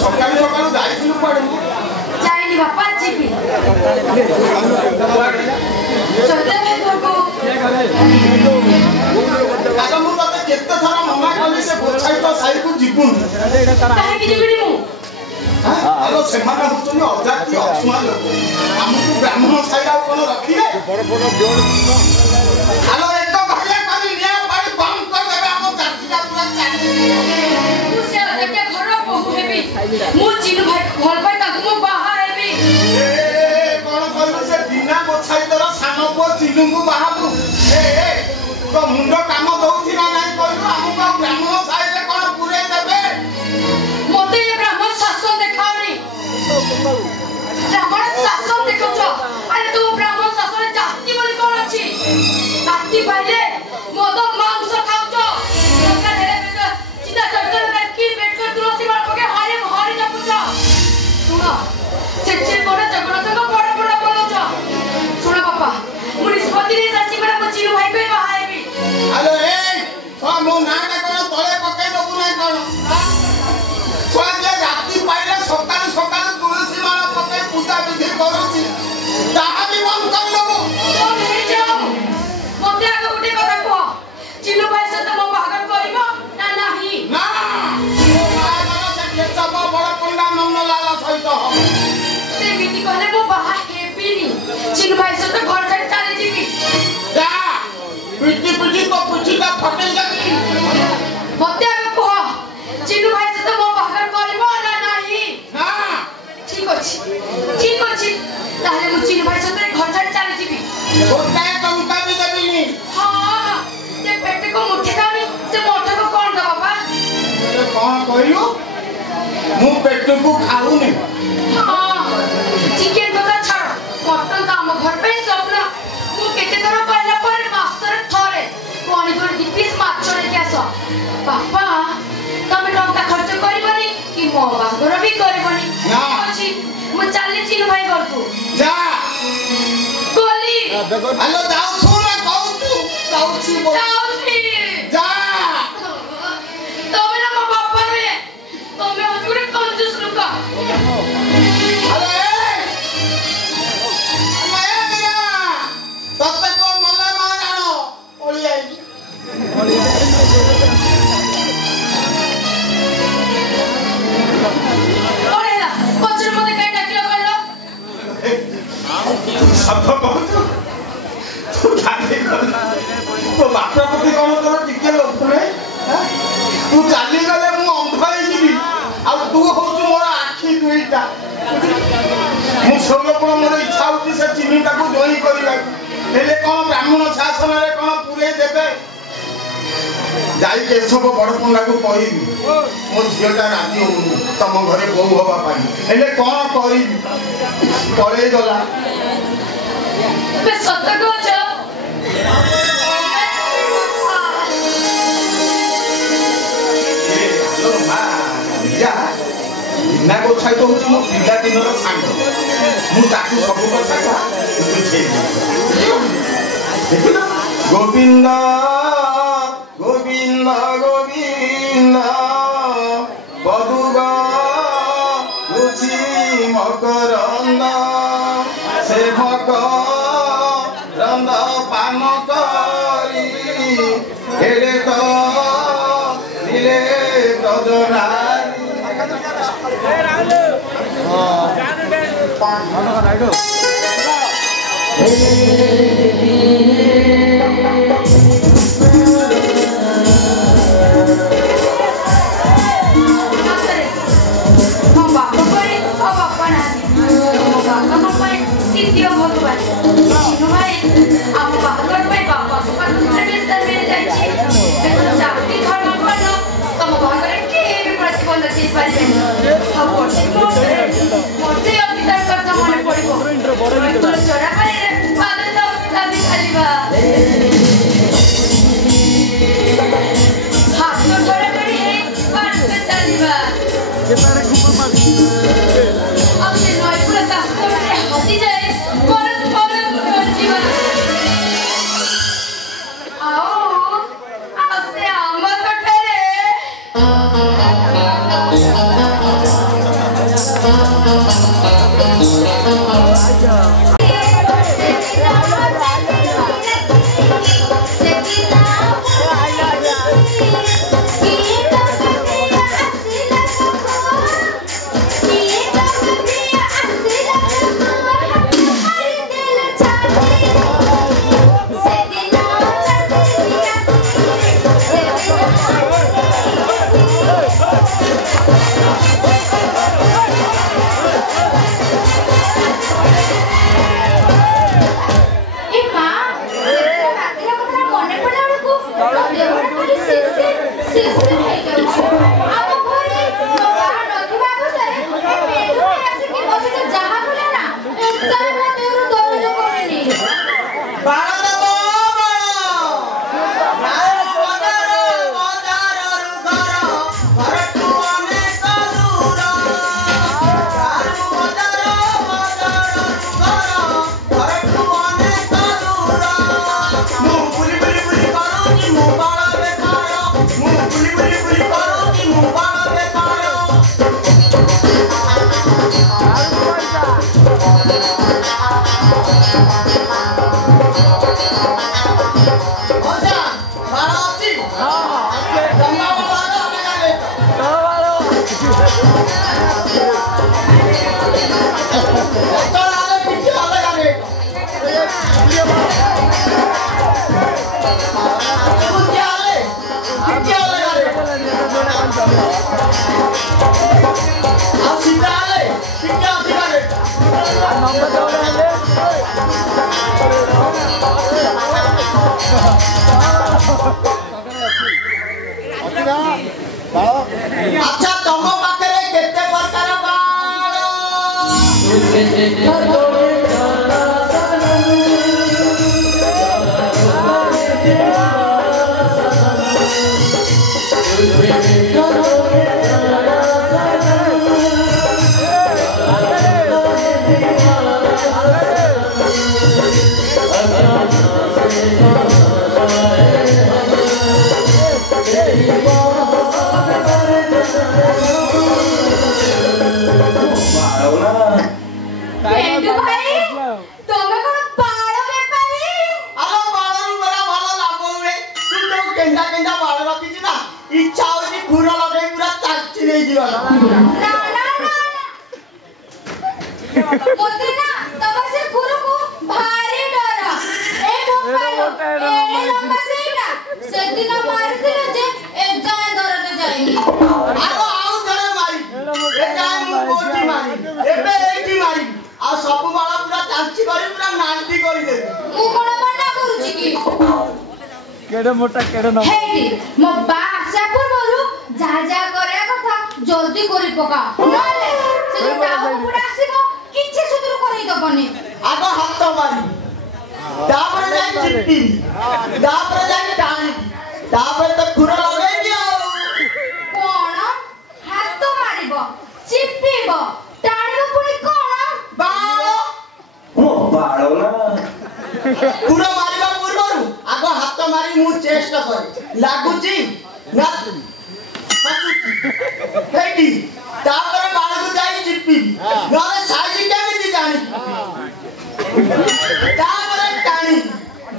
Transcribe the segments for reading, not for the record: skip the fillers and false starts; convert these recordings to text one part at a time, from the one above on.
सकाल सकाल जाइलु पड़े जाइनी बापा जीपी चलते भाई को आगा मु तते केते थरा मना कली से बोछाई तो साई को जीपुन काहे कि जीबी मु आलो सेमाना हुचनी अजाति अक्षुमान लोक हमकु ब्राह्मण साइडा कोन रखिले बड़ बड़ जोड़ आलो एक तो भले करी निया पानी बंद कर देबे हम जातिका पूरा चाली तू से अजके घर बहु हेबी मु चिनु भाई भल पाई ताकु मु बाहा हेबी ए कोन कहलु से बिना बोछाई तोरा सानो को चिनुंगु बाहाबु ए तो मुंडो काम दउथि ना नाही कहलु हमकु ब्राह्मण साइडे कोन पुरे देबे मोते ये ब्राह्मण शासन देखावनी ब्राह्मण शासन देखो अरे तू ब्राह्मण शासन जाति बोली कोन अछि जाति पाइले मोद मांस खाउछो सरकार हेले बेट सीधा चढ़कर रखी पेट कर तुलसी मार के हारे हारी जा पूछा सुनो सेचे बड़ा जगन्नाथ का बड़ा बड़ा बोलछ सुनो पापा मुनिस्पति रे सच्ची बड़ा बचिनु भाई पे बाहाएबी हेलो ए तो मो नाटा कोन तळे पकाई दबु नै कोन सोजे राती पाइले सकाल सकाल तुलसी माला पकाई पूजा विधि करूची ताहा भी बंद कर लबो तो नहीं जाओ मोते आगे उठे कथा को चिनु भाई से तो मो बागर करिबो ना नाही ना बागर से केचप बड़ पंडा नंदलाल सहित हो से मिटी कहले मो बाहा हेबिनी चिनु भाई से तो घर छाड़ी चली जीबी जा पिटी पिटी तो पुछीटा फटे जाबी मोते आगे कह चिनु भाई से तो मो बागर करिबो ना नाही ना ठीक अछि ताहले मु चिनु भाई से तो घर छाड़ी चली जीबी गोटाए टंका भी देबिनी हां ते पेट को मुठे खानी से मोठे को कोन दो बाबा ए कोन कहलु मु पेट को खाऊनी हां चिकन बता छाड़ मटन का हम घर पे स्वप्न मु केते थर कहला पर मास्टर थरे कोनी कोनी दी पीस माछ लेके आसो पापा तमे टंका खर्च करबनी कि मो बागर भी करबनी ना। अछि मु चली चिनु भाई घर को जा गोली हेलो जाऊ सुना कहू छु बोल जाउसी जा तमे ना मो बापा रे तमे हजुरे कंजूस लुका हेलो ए मेरा तते को मले मा जानो ओली आई ओरेला पछर मते काई डाकिलो कहलो शब्द कहू तू जाने तो बापरा प्रति कोन तोर टिके लोक नै तू चाली गले मु अंध होई जीवी आ तू होछु मोर आखी दुईटा मु सोलपुर मोर इच्छा होती से चिन्हिटा को जोई करिबा हेले कोन ब्राह्मण शासन रे कोन पुरे देबे जाई केशव बड़पंडा को कहिबी मो झियोटा राती होनी तम घरे बहु हवा पाई हेले कोन करिबी पळे गला बे सत्य को छ हेलो मा या ना को छाई तो होची मो पिला दिनर सांग मु ताकू सब କଥା बुझे देखिलो गोविंद गोविंद गोविंद बदुगा रुचि मकरंद सेवक रंद पान करी हेले तो नीले ब्रजरानी मो बापा करे ओ बापा ना मो बापा मो पाए तृतीय भगवान चिनु भाई हम बागर पे बापा को प्रतिष्ठा मिल जाई देखो जाति धर्म पर तम बागर के भी प्रतिबंध चीज पाइबे हम मोटे अभिदान करता मने पड़िबो तो चोरा पाए पादे तो दाबी खालीबा हाथ तो चोरा करी पांच पे चलीबा अब से नई पूरा कास्को में हंसी जाए परत जीवन आओ से हम अच्छा तुम पाखे केते प्रकार इच्छा होची खुरा लगे पूरा चाची नहीं जीवा ना मोते ना तब से खुरो को भारी डर ए लंबा सेटा से दिन मार दिले जे ए जाय दरते जाएंगे आगो आउ जरे मारी ए जाय मु कोठी मारी एबे एठी मारी आ सब बाला पूरा चाची करी पूरा नांटी करी दे मु कोन मना करूची की केडे मोटा केडे न हेडी मो बा आशा पूर्वरु जा जा करे कथा जल्दी करी पका नले से दाऊ पुरा आसीबो किछि सुदुर करै दबनी आगो हाथ मारी तापर जाय चिट्टी तापर जाय टाणी तापर तो खुरा लगे दियो कोन हाथ मारिबो चिप्पीबो टाणीबो पुनी कोन बालो ओ बाळो ना खुरा मारिबा पूर्वरु आगो हाथ मारी मु चेष्टा करी लागुची ना हेडी तापर बाळगु जाई चिप्पी नले साइज केमिति जानी तापर टाणी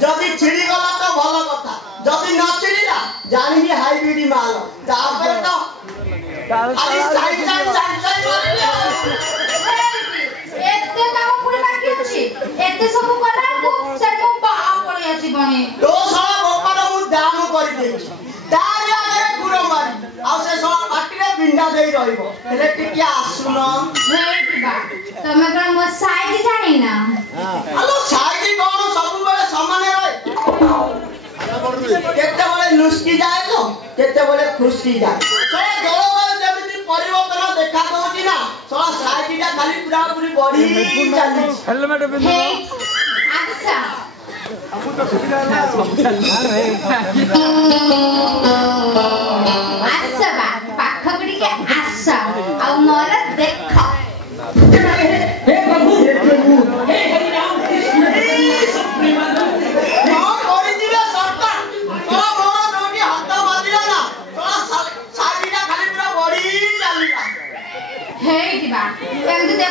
जदी छिड़ी गला तो भलो कथा जदी न छिड़ीला जानिबी हाइब्रिड माल तापर तो अरे साइड एते काम पुनी बाकी अछि एते सब कला को सर को बाहा पड़ी आसी बने तो साला गोपाल मु दाम करि देछि तार आगे गुरो मारी आ से सब पाटिरे बिंडा देई रहइबो हेले टिकिया आसुन हेटिबा तमे कोन मो साइड जानि ना आलो साइड कोन सब बेले समान रहे केते बेले नुस्की जाए तो केते बेले खुशी जाए साला जलवायु जेमिति परिवर्तन देखा दउची ना साला साइडटा खाली पूरा पूरी बढी चाली हेलमेट पिन हे अच्छा अच्छा बा पाख गुडी के आशा आ मोर देख हे प्रभु हे हरि राम कृष्ण हे सुप्रीम ना करि दिले सरकार साला मोर दोटी हाथ बाजिला ना साला साइडटा खाली पूरा बढी चालीला हेटिबा एमते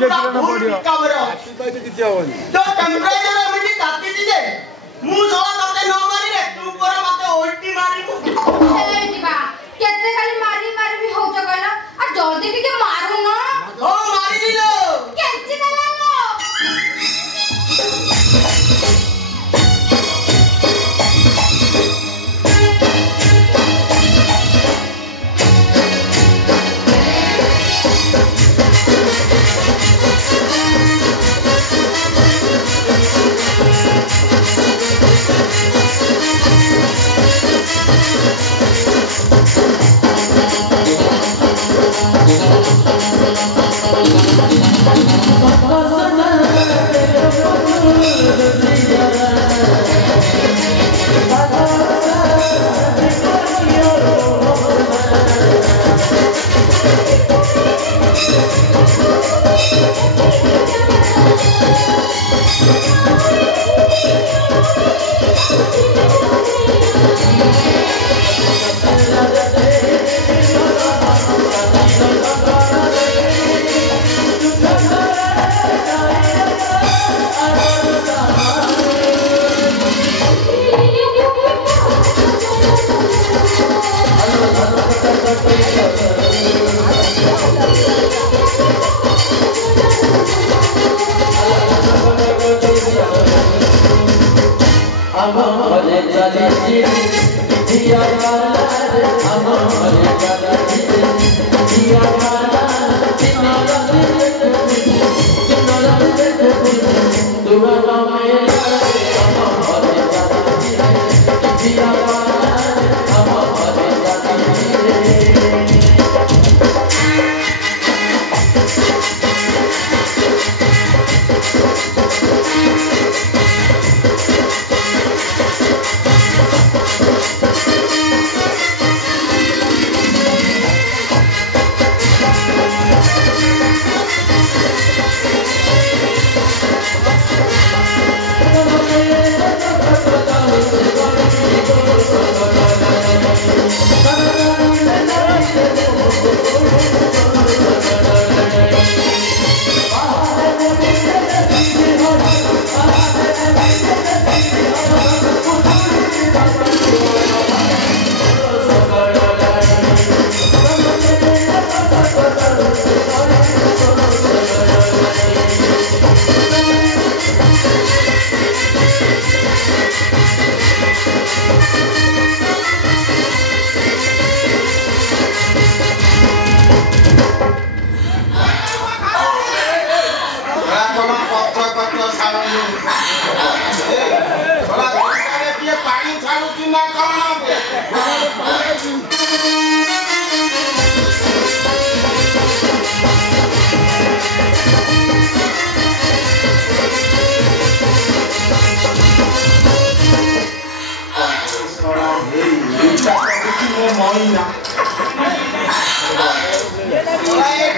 पूरा फुल रिकवर अछि तो टेम्परेचर मिटी ताती दिजे मु सोला तते न मारी रे तू पर मते उल्टी मारी ए दिबा केते खाली मारी मारी भी हो जगला आ जल्दी टिके मारू ना ओ मारी दिलो केंची देला लो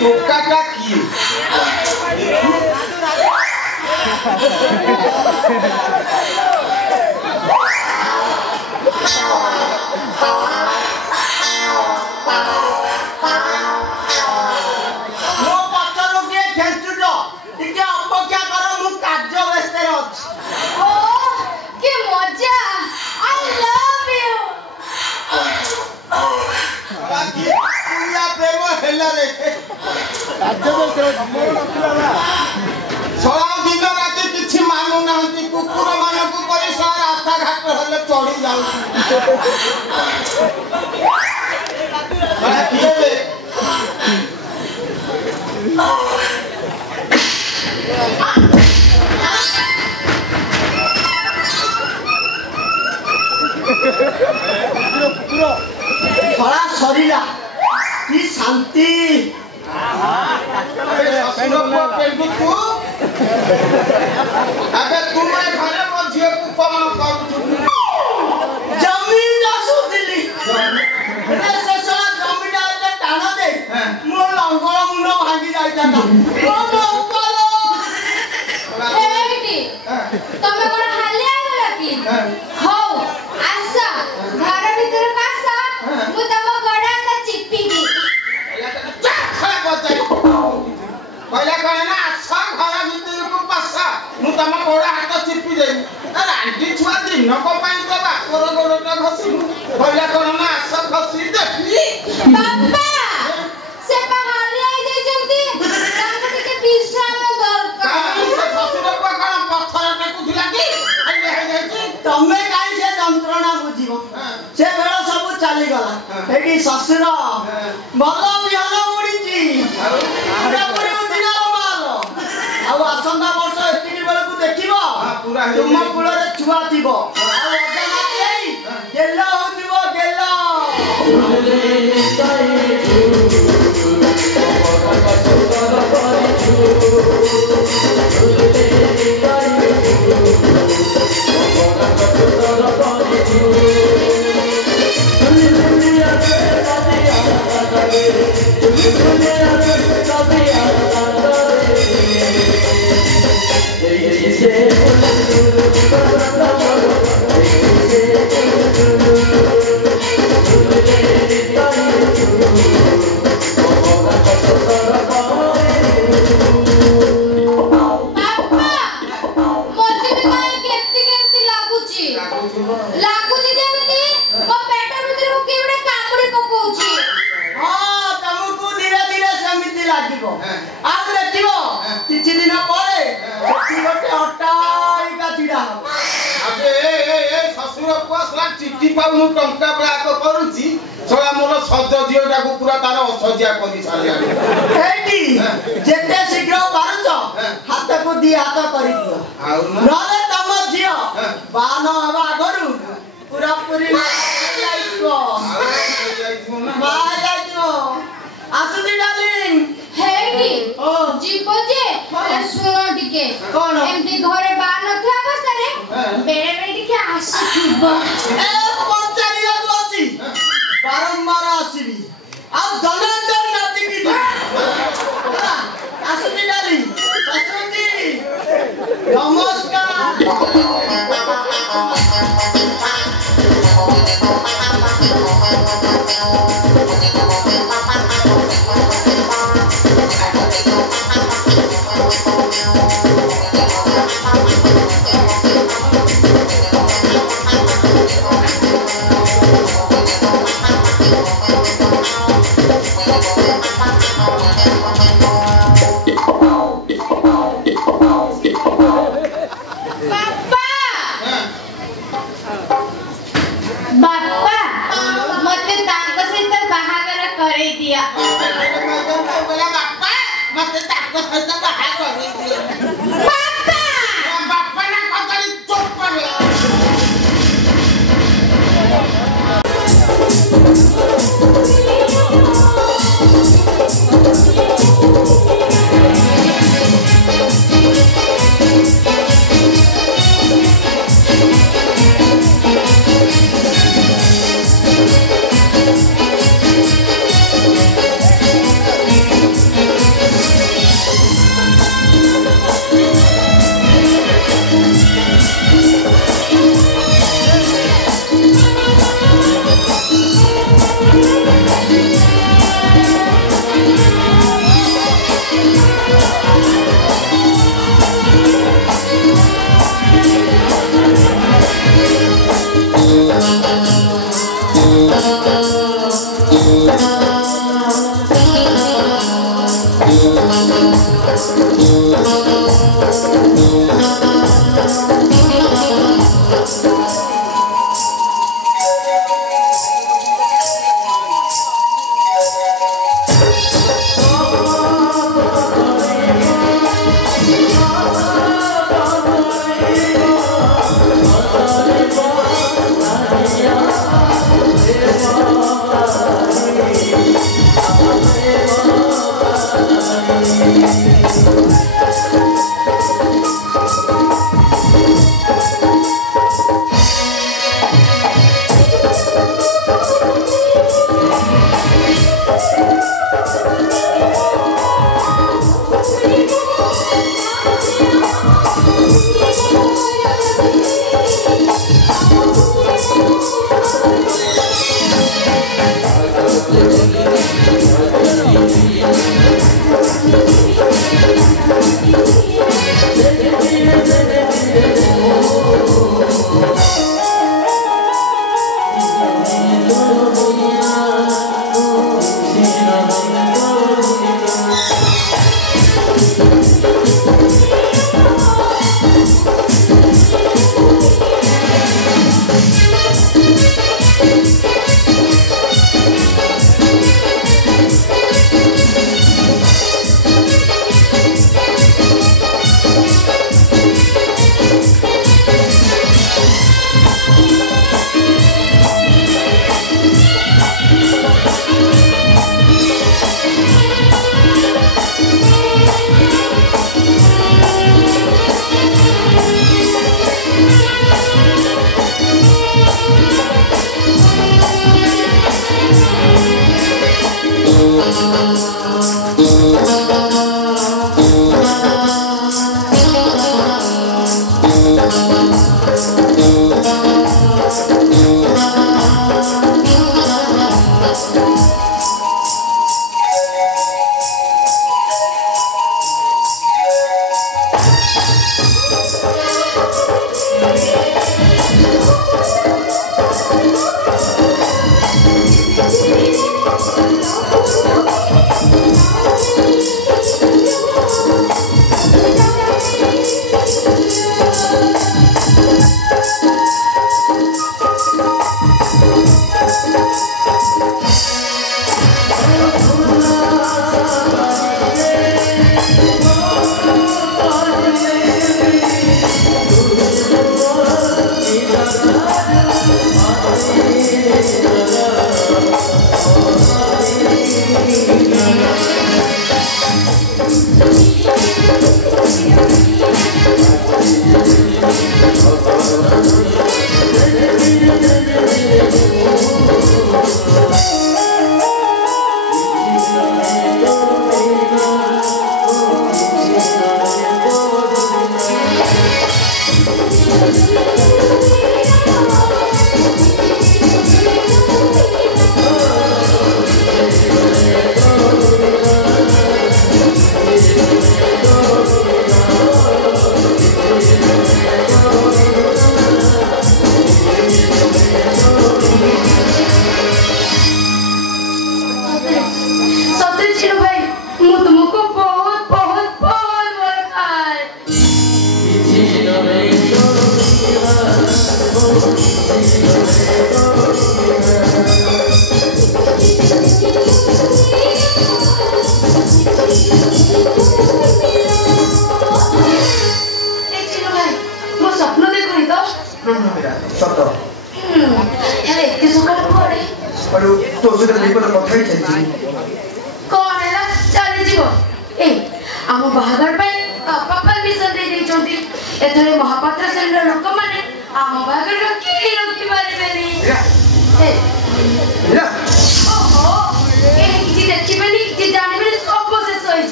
टोकाटा किए ମୋ ପଛରୁ କିଏ ଖେଞ୍ଚୁଛ ଟିକେ ଅପେକ୍ଷା କର ମୁଁ କାର୍ଯ୍ୟ ବ୍ୟସ୍ତରେ ଅଛି ओ के मजा आई लव यू पूरा प्रेम ହେଲା रे ସଳା ଦିନ ରାତି କିଛି ମାନୁନାହାନ୍ତି କୁକୁର ମାନଙ୍କୁ କରି ସଳା ରାସ୍ତାଘାଟ ହେଲେ ଚଢି ଯାଉଛି ସଳା ସରିଲା କି ଶାନ୍ତି ଆବେ ତୁ ମୋ ଘରେ ମୋ ଝିଅକୁ କଣ କରୁଛୁ ଜମି ଆସୁଥିଲି ସେ ସଳା ଜମିଟା ଏତେ ଟାଣ ଦେ ମୋ ଲଙ୍ଗଳ ମୁଣ୍ଡ ଭାଙ୍ଗି ଯାଇଥାନ୍ତା ଏଇଟି ତମେ କଣ ହାଲିଆ ହେଇଗଲା କି ହଉ ଆସ ଘର ଭିତରକୁ ଆସ ମୁଁ ତମ ଗୋଡ଼ ହାତ ଚିପିବି କହିଲା କଣ ନା ତମ ଗୋଡ଼ ହାତ ଚିପି ଦେଇ ରାଣ୍ଡି ଛୁଆ ଦିନକ ପାଇଁ ତ ବାପର ଗୋଡ଼ଟା ଘଷିବୁ କହିଲା କଣ ନା ଆସ ଘଷି ଦେବି ବାପା ସେ ବାହାରି ଯାଇଛନ୍ତି ତାଙ୍କୁ ଟିକେ ବିଶ୍ରାମ ଦରକାର ଶ୍ୱଶୁର ପୁଅ କଣ ପଥର ଟେକୁଥିଲା କି ହେଇଯାଇଛି ତମେ କାହିଁ ସେ ଯନ୍ତ୍ରଣା ବୁଝିବ ସେ ବେଳ ସବୁ ଚାଲିଗଲା ଏଠି ଶ୍ୱଶୁର ଭଲ ବିହନ ଉଡ଼ିଛି ପୁରାପୁରି ଉଠିଲା ମାଲ ଆଉ ଆସନ୍ତା ବର୍ଷ ଏତିକି ବେଳକୁ ଦେଖିବ ତୁମ କୂଳରେ ଛୁଆ ଥିବ ଆଉ ଅଜା ନାତି ଗେଲ ହଉଥିବ ଗେଲ କିଛି ଦିନ ପରେ ସେଠି ଗୋଟେ ଅଟ୍ଟାଳିକା ଛିଡ଼ା ହବ ଶ୍ୱଶୁର ପୁଅ ଶଳା ଚିଠି ପାଉନୁ ଟଙ୍କା ବ୍ୟାକ କରୁଛି ଶଳା ମୋର ସଜ ଝିଅଟାକୁ ପୁରା ତାର ଅସଜିଆ କରି ସାରିଲାଣି ଏଇଠି ଯେତେ ଶୀଘ୍ର ପାରୁଛ ହାତକୁ ଦି ହାତ କରିଦିଅ ନହେଲେ ତମ ଝିଅ ବାହାନ ହେବା ଆଗରୁ ପୁରାପୁରି ଯାଇଥିବ ଆସୁଛି ଡାର୍ଲିଂ ହେଇଟି ଯିବ ଯେ ଶୁଣ ଟିକେ ଏମିତି ଘରେ ବାହାର ନଥିବା ଅବସ୍ଥାରେ ବେଳେ ବେଳେ ଟିକେ ଆସିଥିବ ପଚାରିବାକୁ ଅଛି ବାରମ୍ବାର ଆସିବି ଆଉ ଧନଞ୍ଜୟ ନାତିକି ଆସୁଛି ଡାର୍ଲିଂ ଆସୁଛି ନମସ୍କାର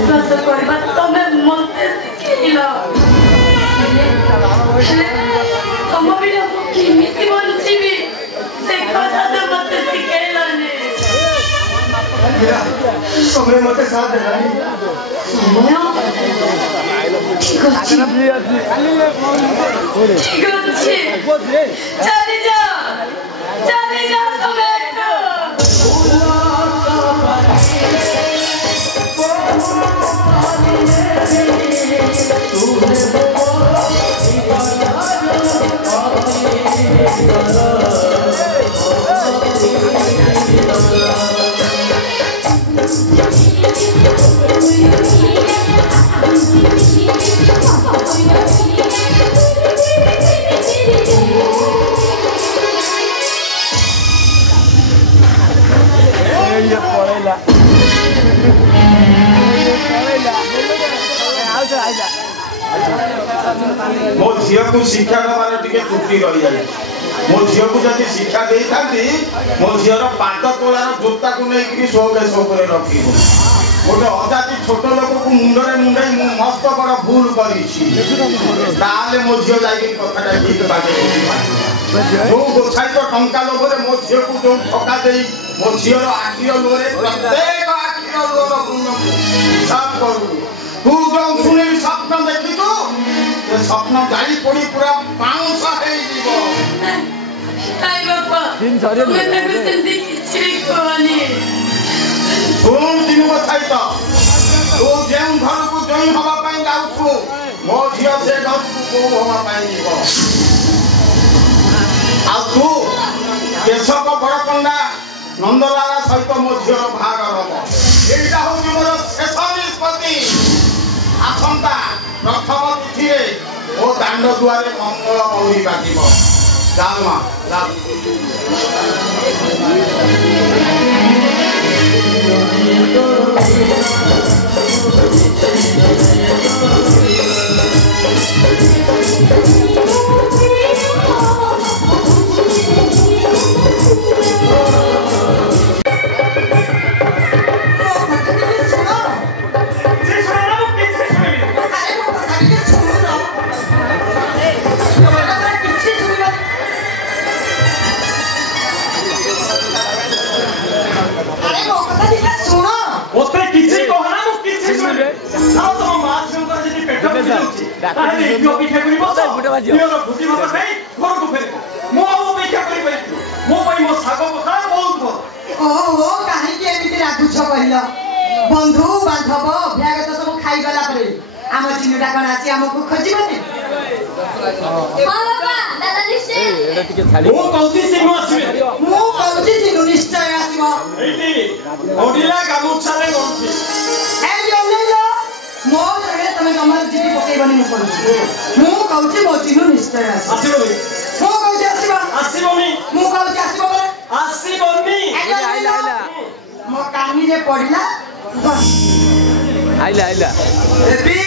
विश्वास करबा तमे मते सिखेइला तम बिना केमिति बंचिबी से कथा तो मते सिखेइला ने समय मते साथ देना समय ठीक अछि चली जा तमे मो झील को शिक्षा दबार टिके त्रुटि रही जाए मो झील को जब शिक्षा दे था मो झीर पाद तोलार जोता को लेकिन शोकेश रखी गोटे अजाति छोट लोक को मुंडे मुंडे मस्त बड़ भूल करी मो झील जाकि कथा ठीक बाटे जो गोछाई तो टंका लोभरे मो झील को जो ठका दे मो झीर आखिर लोरे प्रत्येक आखिर लोर हिसाब करू तू जो सुने स्वप्न देखी तो ये स्वप्न जाई पड़ी पूरा पाउंस है जीवो आई बापा मैं तो सिंधी किछि कोनी सुन तीन बताई तो तू जेउ घर को जई हवा पाई जाऊ छु मो झियो से घर को हवा पाई जीवो आ तू केशव बड़ पंडा नंदलाला सहित मो झियो भाग रम एटा हो मोर शेष निष्पत्ति आसंता प्रथम तिथि ओ दांड दुआरे मंगल मौरी बाजिब जालमा जाल ताहे इयो पिठा करी बस इयो भुजी भात खाई घर को फेर मो आउ पिठा करी पाई मो पई मो साग पखा बहुत भर ओहो काहे के एमिति राखुछ कहिला बंधु बांधव भ्यागत सब खाई गला परे आम चिनुटा कोन आसी हमकु खोजिबनी हां बाबा दादा निश्चय एटा टिके छाली मो कहती सिनु आसीबे मु कहूची चिनु निश्चय आसीबो एटी ओडिला गामुछाले गंती ए जो मो जगह तमे कमर जिटी पकेबनी मु कोन मु कहूची मो चिनु निश्चय आसी आसीबोनी मु कहूची आसीबो आसीबोनी मु कहूची आसीबो बोले आसीबोनी आइला मो कानी रे पड़िला आइला बेबी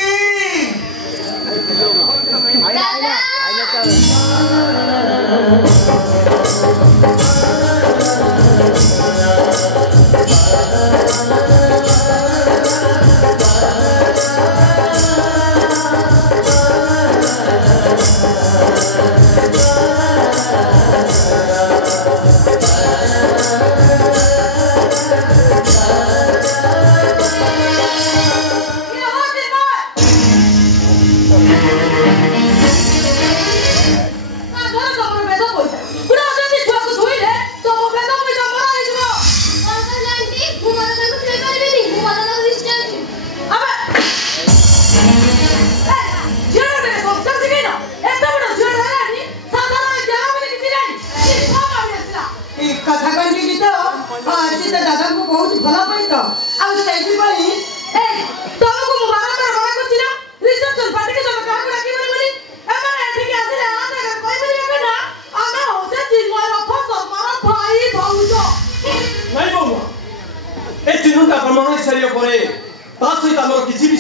दादा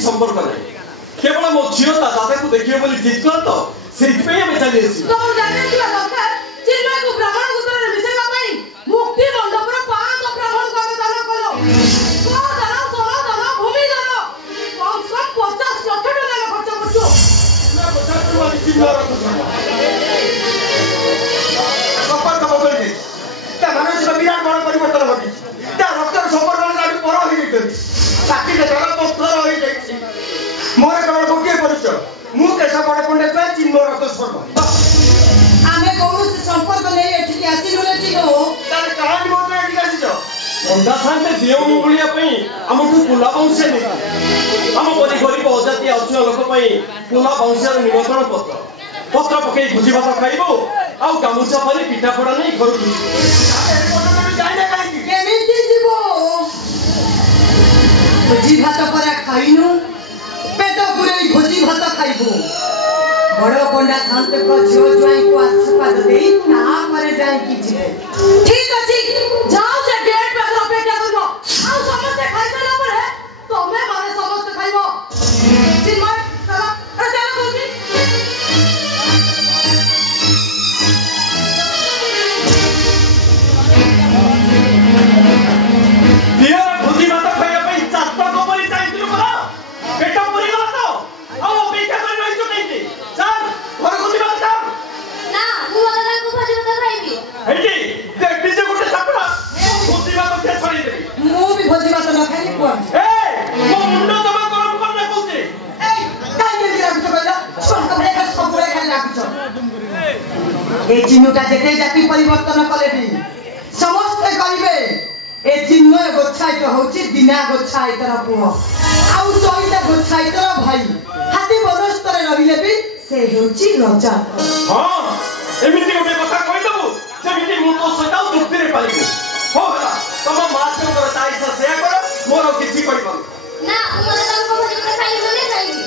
संपर्क नहीं केवल मो झील दादा को देखिए बोली जिद कर तो सेइथपे हम चली आसी तो जाने की दरकार चिन्मय को ब्राह्मण उतर मिसेगा पई मुक्ति मंडप रे 500 ब्राह्मण को दान कलो 100 दान 16 दान भूमि दान पंडा सान्ते दियो मुंगलिया पई हमकु पुला वंशे नै हम परि गरीब अजाति अछुआ लोक पई पुला वंशर निमंत्रण पत्र पत्र पके भुजी भात खाइबो आ गामुचा परि पिठा पड़ा नै घर दु केमिति जीवो भोजी भात परा खाइनु पेट पुरै भोजी भात खाइबो बड़ पंडा शांत को झियो जुआई को आशीर्वाद देई ना करे जाई की जीवे ठीक अछि जाओ से गेट पे अपेक्षा करबो आ समस्त खाइ सारा पर है तमे माने समस्त खाइबो चिन्मय चलो अरे चलो कोसी दियो भुजी भात खाइया पई चात्ता को परि चाहितिलु बला पेट पुरी गला तो आ अपेक्षा कर रहिछु कैते चल घर भुजी भात खा ना मु वाला को भोजी भात खाइबी हेटी देखि जे गुटे छापड़ा भुजी भात के छड़ी देबी मु भी भोजी भात न खाइ को ए मो मुंडो जमा गरम करना कहते ए काई के लागु छ कहला छोट कपड़े का सब गुड़े खाइ लागु छ ए चिन्नुटा जेते जाति परिवर्तन कले भी समस्त कहिबे ए चिन्मय गोछाई तो होची बिना गोछाई तर पुओ आउ चोइता गोछाई तर भाई हाथी बनस्तर रहिले भी से होची रजा हां एमिति गोटे कथा कहि दबु जेमिति मु तो सदाउ दुक्ति रे पालिबु हो होला तम मास्टर कर ताइसा सेया कर मोर किछि कहिबो ना मु वाला को भोजी भात खाइबो नै खाइबी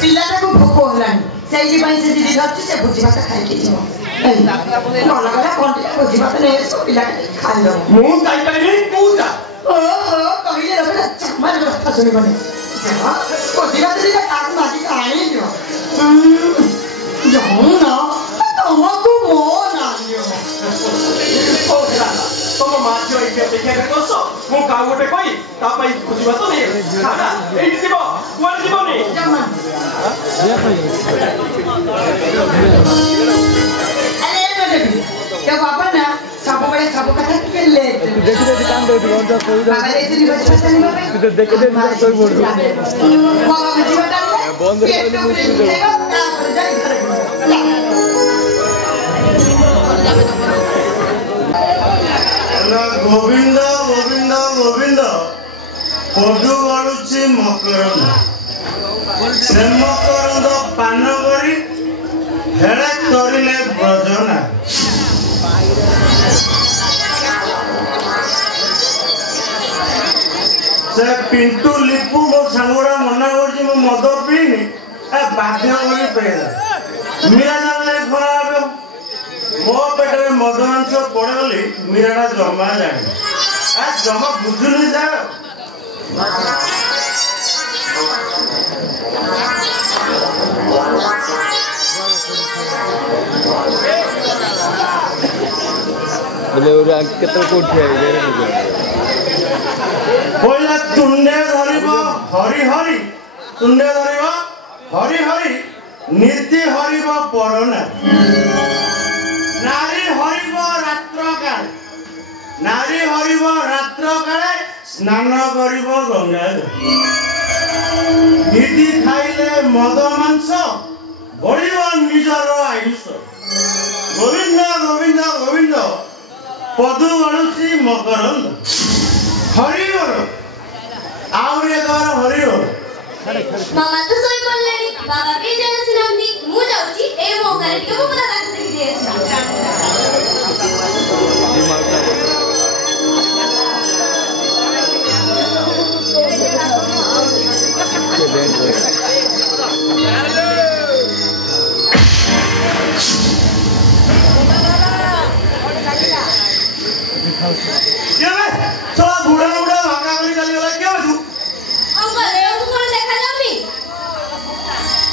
पिलाटा को भोक होलानी सेई भाई से दीदी धरछि से भोजी भात खाइ के जिवो मला गला कोंटी भोजी भात ने सो पिला खाइ लो मु जाई पाइनी तू जा ओहो कहिले रबे चमर रस्ता सुनि बने भोजी भात रे काक माटी खाइ दियो जौना तमको मो नानियो ओ होला तम माछो इके देखा के कोसो मु का गोटे कहि ता पई भुजी भात नै खाना एठी दिबो कुआर दिबो नै जमा अरे बेबी क्या बाबा ना सब बड़े सब कथा के ले देखि देखि काम दे दियो तो कोई बाबा रे तेरी बच्चा नहीं बाबा तू देख दे कोई बोल बाबा मुझे बता बंद कर दे मुझे दे जाई घर गोविंद गोविंद गोविंद पदु गलुची मकरंद से मकरंद पान करी हेड़े तरिले ब्रजना से पिंटू लिपू मो सांगुड़ा मना करछि मो मद पीनी ए बाध्य करी पेला मीरा जाने खराब मो पेटरे मद मांस पड़े गली मीराटा जमा जाए आ जमा बुझुनी जा बोले और केते कोठी है बोला तुंडे धरिबो हरि हरि तुंडे धरिबो हरि हरि नीति हरिबो परना नारी हरिबो रात्र काल नारी हरिबो रात्र काले स्नान करिबो गंगा नीति खाइले मद मांस बढ़िबो निजर आयुष गोविंद गोविंद गोविंद पदु गणुची मकरंद हरि बोल आउरे कर हरि बोल मामा तो सोई पडलेनी बाबा भी जाना सिनांती मु जाउची ए मौका रे के मु पता काट देखि देसी ये बे चला बुढ़ा बुढ़ा भागा करी चली गला क्या बजू अंकल ए को कोन देखा जाउनी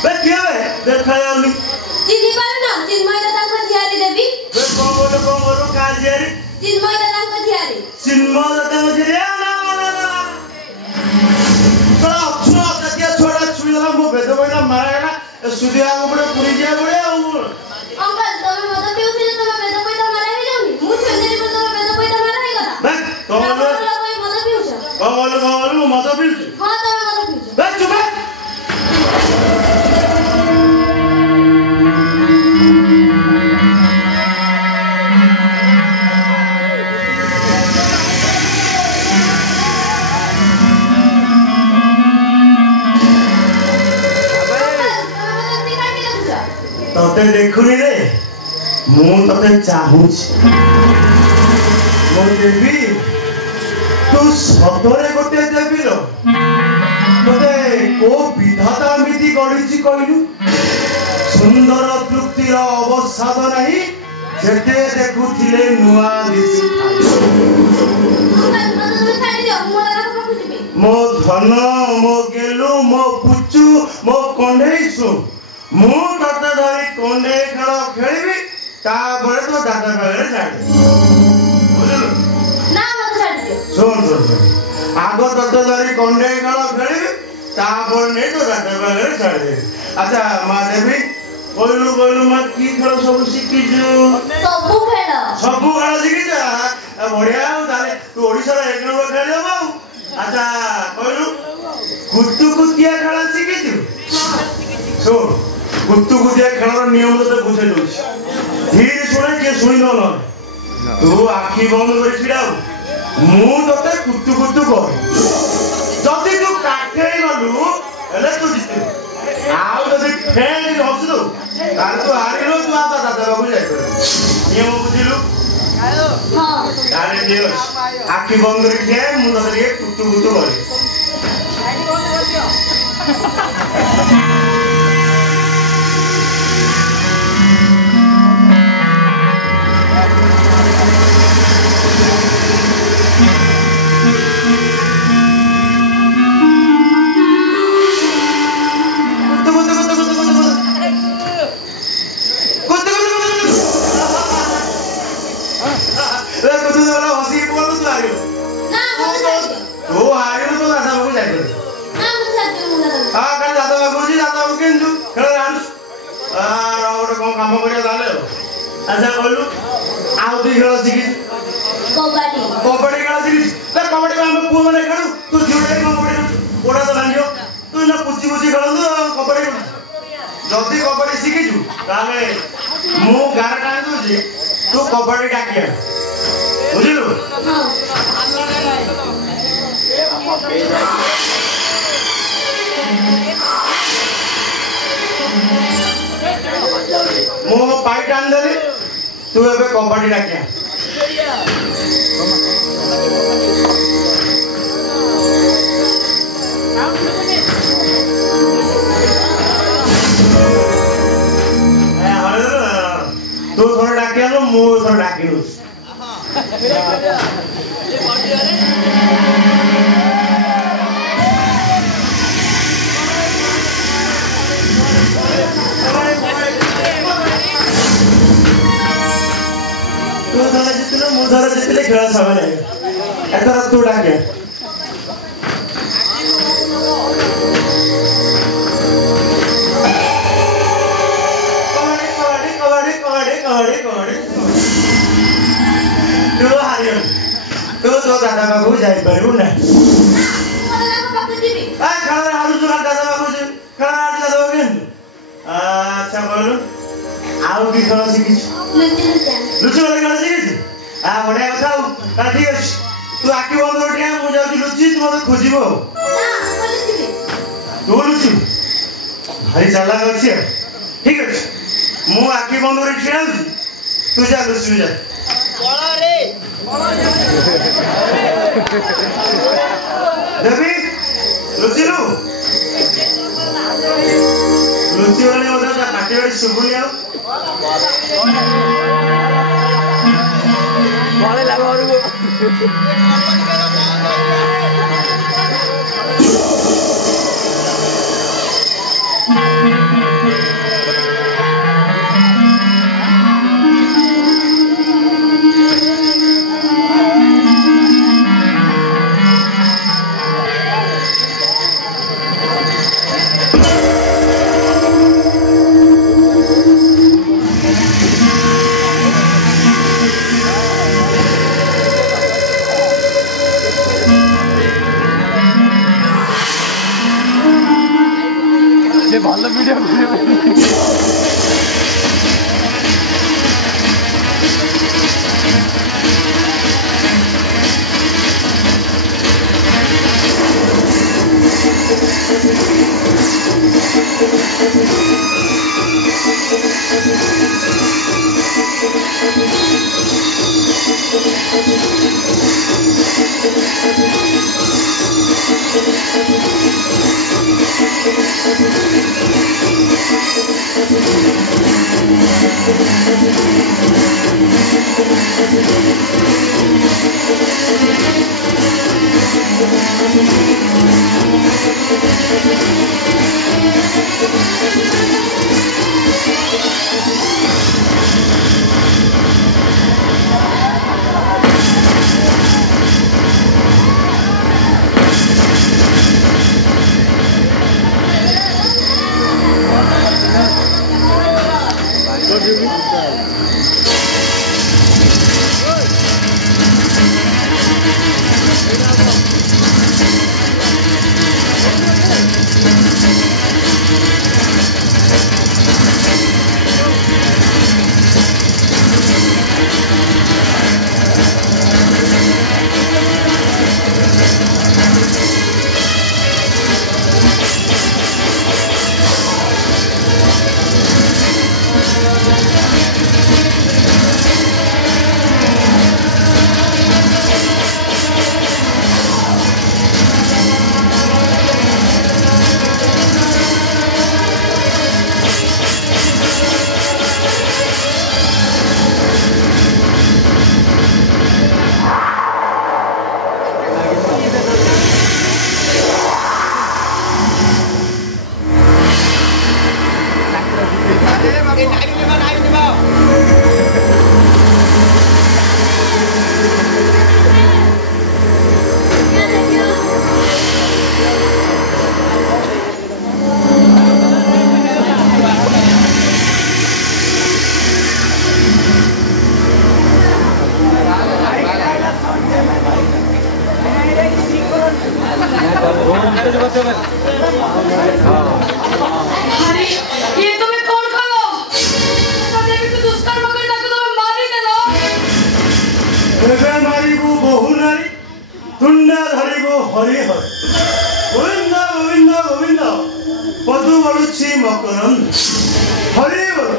बे क्या बे देखा जाउनी चिन्ही पारु ना चिन्मय दादाଙ୍କ ଝିଆରୀ ଦେବି बे कौन बोलो का जेरी चिन्मय दादाଙ୍କ ଝିଆରୀ सिनेमा दादा मुझे रे ना ना ना चला सुनो क्या छोड़ा छुई गला मो बेद बइला मारेला सुदिया ऊपर पुरी जे बड़े अंकल तमे मत पिउथिले तमे बेद पैसा मारा हे जाउनी मु छेदेरी पर तमे बेद पैसा मारा हे गला बे कौन मत पिउछ बोलो मत पीछ हां तमे मत पिउछ बे चुप देखुनी रे मु तते चाहूच मोर देवी तू सतरे गोटे देवी रो तते को विधाता मिति गढिछि कहिलु सुंदर तृप्तिर अवसाद नहीं जेते देखुथिले नुआ दिसि मो धन मो गेलु मो पुचु मो कंडेइसु मु तते धरी कंडे खेल खेलिबि तापर तो दादा बागरे छाड़ बुझलु ना मत छाड़ दियो सुन आगो तते धरी कंडे खेल खेलिबि तापर ने तो दादा बागरे छाड़ दे अच्छा मां देवी कोइलु मा की खेल सब शिखिजु सबु खेल शिखिजा बढ़िया ताले तू ओडिसा रे एक नंबर खेल जाबो अच्छा कोइलु कुतुकुतिया खेल शिखिजु सुन कुतुकुतिया खेलर नियम तो बुझे दउछ धीरे सुने के सुनि न तू आखी बंद कर छिड़ाऊ मु तते कुतुकुतु कर जति तू काटे गलु एले तू जितु आउ जति फेन हसलु तार तू हारिलो तू आता दादा बाबू जाय नियम बुझिलु हां तारे दियो आखी बंद कर के मु तते कुतुकुतु कर अच्छा बोलू आउ तू खेल शिखी कबड्डी कबड्डी खेल शिखी कबड्डी में हम पुआ माने खेलु तू झुड़े कबड्डी ओडा तो भांजो तू ना पुची पुची खेलंदु कबड्डी जल्दी कबड्डी शिखिजु ताले मु गार टाणी दूची तू कबड्डी डाकिया बुझिलु हां मो पाई टाण देली तू एबे कबड्डी डाकिया तू थोड़ा डाकिया लो मु थोड़ा डाकिलु मुधर जितले खेल समय एथर तू डाके तू हारियो तू तो दादा बाबू जाई परु ना खेल हारू तू दादा बाबू खेल हारू दादा बाबू अच्छा बोलू आउ की खेल शिखी लुचि वाले खेल शिखी बढ़िया कथा ठीक अच्छे तू आखि बंद कर मुझे लुचि तू मत खोजब तू लुचि भारी चालाक अच्छी ठीक अच्छे मु आखि बंद कर ठिया तू जा लुचि जा देवी लुचिलु लुचि वाले पार्टी शुभुनी आ Boleh lah baru. ভালো ভিডিও করে अरे ये तुम्हें कौन करो? देवी को दुष्कर्म करता को तुम्हें मारी देलो। एबे मारी को बहु नारी तुंडा धरी को हरि हर गोविंद गोविंद गोविंद पदु बलुछि मकरंद हरि बोल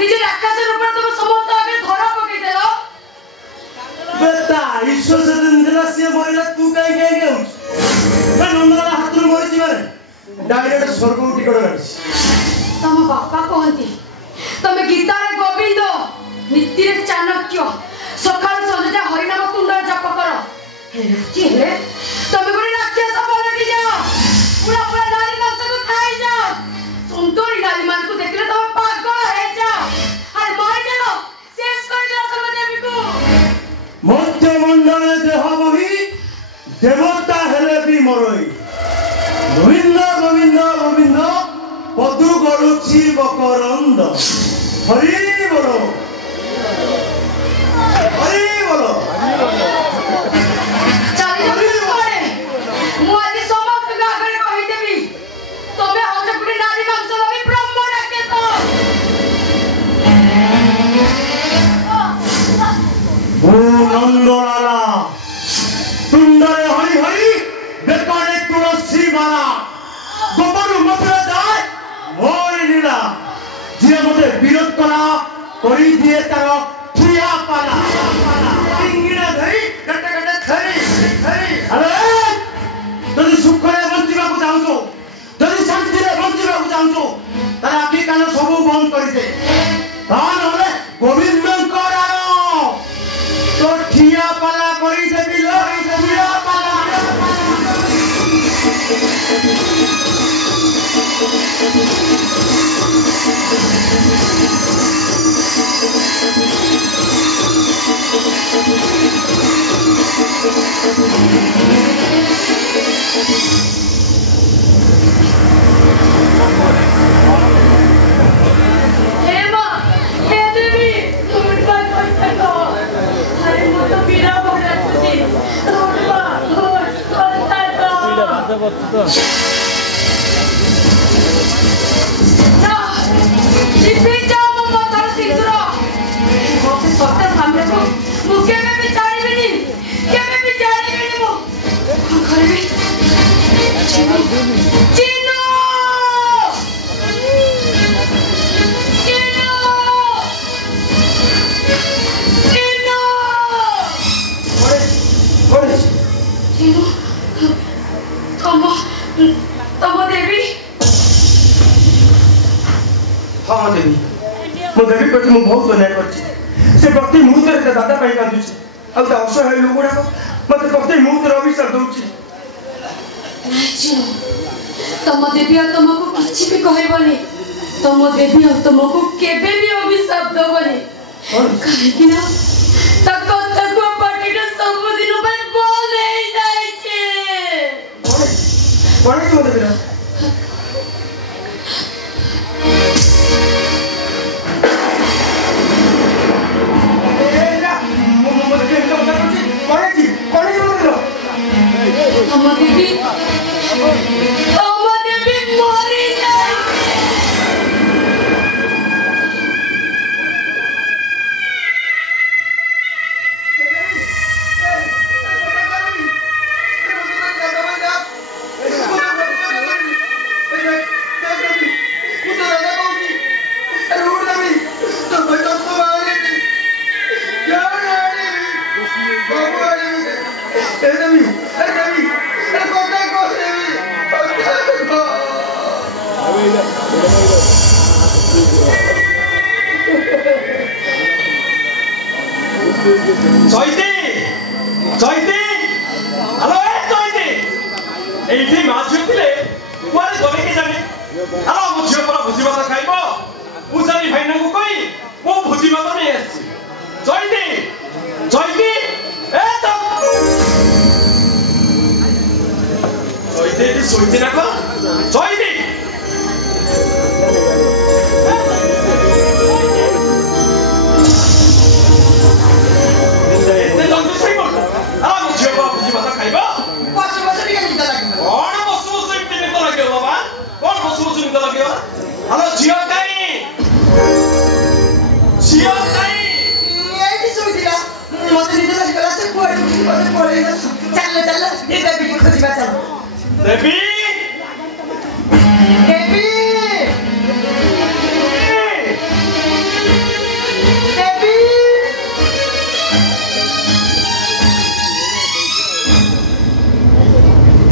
নিজের আকাশের উপর তুমি সমস্ত আগে ধরা পকে দিল। বেটা ঈশ্বর সেদিন দিলা সে মরিলা তু কাই কাই গেউছ না নন্দলা হাতুর মরিছি মানে ডাইরেক্ট স্বর্গ টিকট কাটিছি তম বাপা কহନ୍ତି তুমি গীতারে গোবিন্দ নীতিরে চাণক্য সকাল সন্ধ্যা হরিনাম তুণ্ডর জপ কর রাতি হেলে তুমি করে রাক্ষস বলকি যাও পুরা পুরা নারী মাংসକୁ খাই যাও সুন্দরী নারী মানକୁ ଦେଖିଲେ তুমি পাগল হয়ে যাও আর মারি দেল শেষ করে দিল তম দেবীକୁ মধ্যমণ্ডলে দেহ বহি দেবতা হেলে বি মরই গোবিন্দ গোবিন্দ গোবিন্দ পদু গড়ুছি মকরন্দ হরি বল হরি বল চালি যাও পরে মু আদি সমস্ত গাগরে কই দেবি তবে অন্তপুরে নারী মাংস আমি ব্রহ্ম রাখে তো ও নন্দলালা তুণ্ডরে হরি হরি বেকারে তুলসী মালা গোবর মথুরা যায় মরি লীলা যে মতে বিরোধ করা করি দিয়ে তার ঠিয়া পালা ইঙ্গিনা ধরি কাটে কাটে ধরি ধরি আরে যদি সুখরে বঞ্চিବାକୁ চাହୁଁଛୁ যদি ଶାନ୍ତିରେ ବଞ୍ଚିବାକୁ ଚାହୁଁଛୁ ତାର ଆଖି କାନ ସବୁ ବନ୍ଦ କରିଦେ ତା ନହେଲେ ଗୋବିନ୍ଦଙ୍କ ରାଣ তো ঠিয়া পালা করি দেবি লই ঠিয়া পালা হে মা হে দেবী তুমি কই কই থাকো আরে মো তো বিরা বড়া খুশি উঠবা উঠ থাকো না জিপি যাও মো মাথার সিংদুর মতে সত্য সামনে কো মু কেবে বি জানিবিনি মো কোন করবি চিনো চিনো तम देवी हाँ देवी मो देवी प्रति मु बहुत अन्याय करछि से प्रति मुहूर्त रे दादा पाई कांदुछि आ असहाय लोक गुडा मते प्रति मुहूर्त रे अभिशाप दउछि तम देवी आ तुमको किछि भी कहबनी तम देवी आ तुमको केबे भी अभिशाप दबनी काहे कि ना तक पार्टीटा सब दिन पर बंद हो जाय छे कोन की देवी ना तम देवी मरी जाय জয়তি জয়তি হ্যালো এ জয়তি এইটি মাছ ঝুঁকিলে কুয়ারে গলে কে জানে হ্যালো মো ঝিও পরা ভোজি ভাত খাইব পূজারি ভাইনাଙ୍କୁ কই মো ভোজি ভাত নেই আসছি জয়তি জয়তি এ তো জয়তি এটি শুইছি না কো জয়তি हेलो जियो काई जियो काई एटी सोइदिला मते निद लागला से कोड मते पळे चल चल ए देवी खोजिबा चल देवी देवी देवी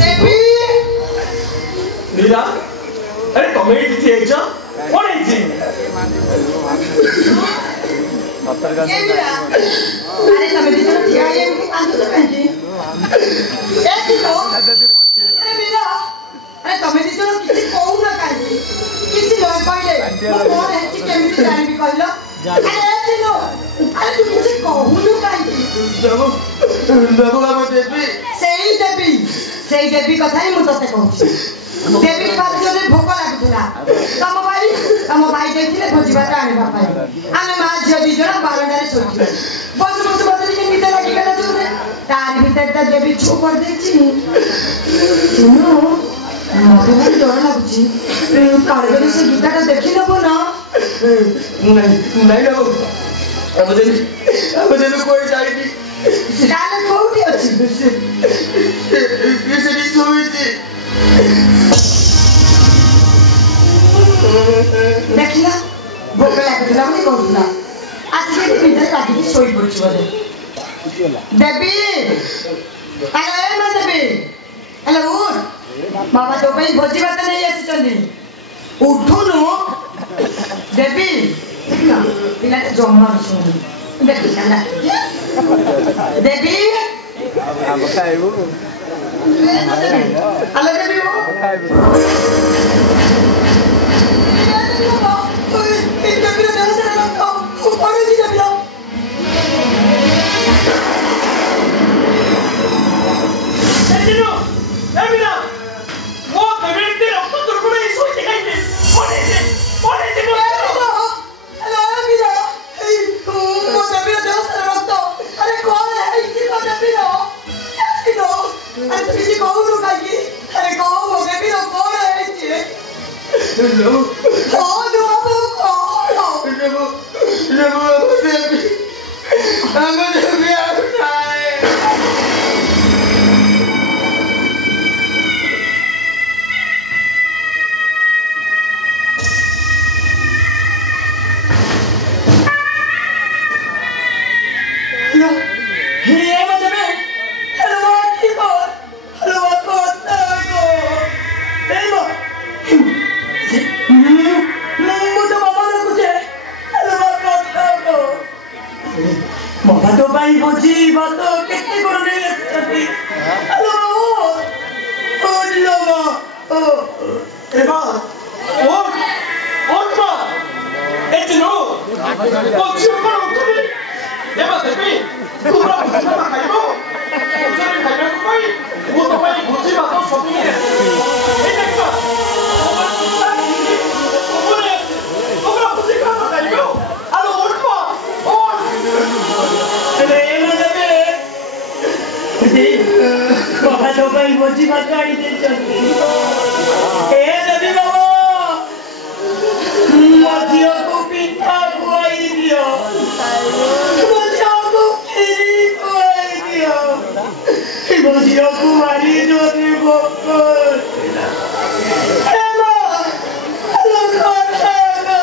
देवी नीला अरे कमेटी थी एक जो कौन है जी केमिरा अरे तमे दिजो ठिया ये आंदो से कांजी ए दिनो अरे मीरा अरे तमे दिजो किछि कहू ना कांजी किछि न कहले मो कोन है कि केमिति जानिबी कहलो अरे ए दिनो अरे तू किछि कहू न कांजी देबो देबो हम देवी सेई देवी कथा ही मु तते कहूची देवी पाछे भोक लागुला तम भाई देखिले भोजी भात आनिबा पाई आमे मा झियो दी जण बारंडारे सोची बस बस बदली के निद लागी गला जोरे तार भीतर त देवी छो कर देछि सुनो मते भाई डर लागुची काले से गीताटा देखि नबो ना नहीं ना अब देवी कोई जाईनी सिराले कोठी अछि से सोईची देखिला भोक लागुला मने कहूला आजके भीतर काटी सोई पड़छि बोले देवी हेलो ए मा देवी हेलो उठ बाबा तो भाई भोजी भात नहीं आसी चंदी उठुनु देवी देखना पिला जम्मा सुन देखिला ना देवी हम खाइबो हेलो देवी वो भात केते करने चटी हेलो ओ लोगो ओ एबा ओट मा एचनो पक्षी पर उठले एबा देबी तुमरा भुजी भात खाइबो उजरे खाइबो कोई मु तो भाई भुजी भात शॉपिंग ए देखो तुमरा भुजी भात खाइबो आलो ओट मा ओट अरे ना देबे बाबा तो भाई भुजी भात आनी दे चटी ए देबी बाबा मजिया को पिठा खुआई दियो मजिया को खीरी खुआई दियो मजिया को मारी जो दी बोकर हेलो हेलो खाता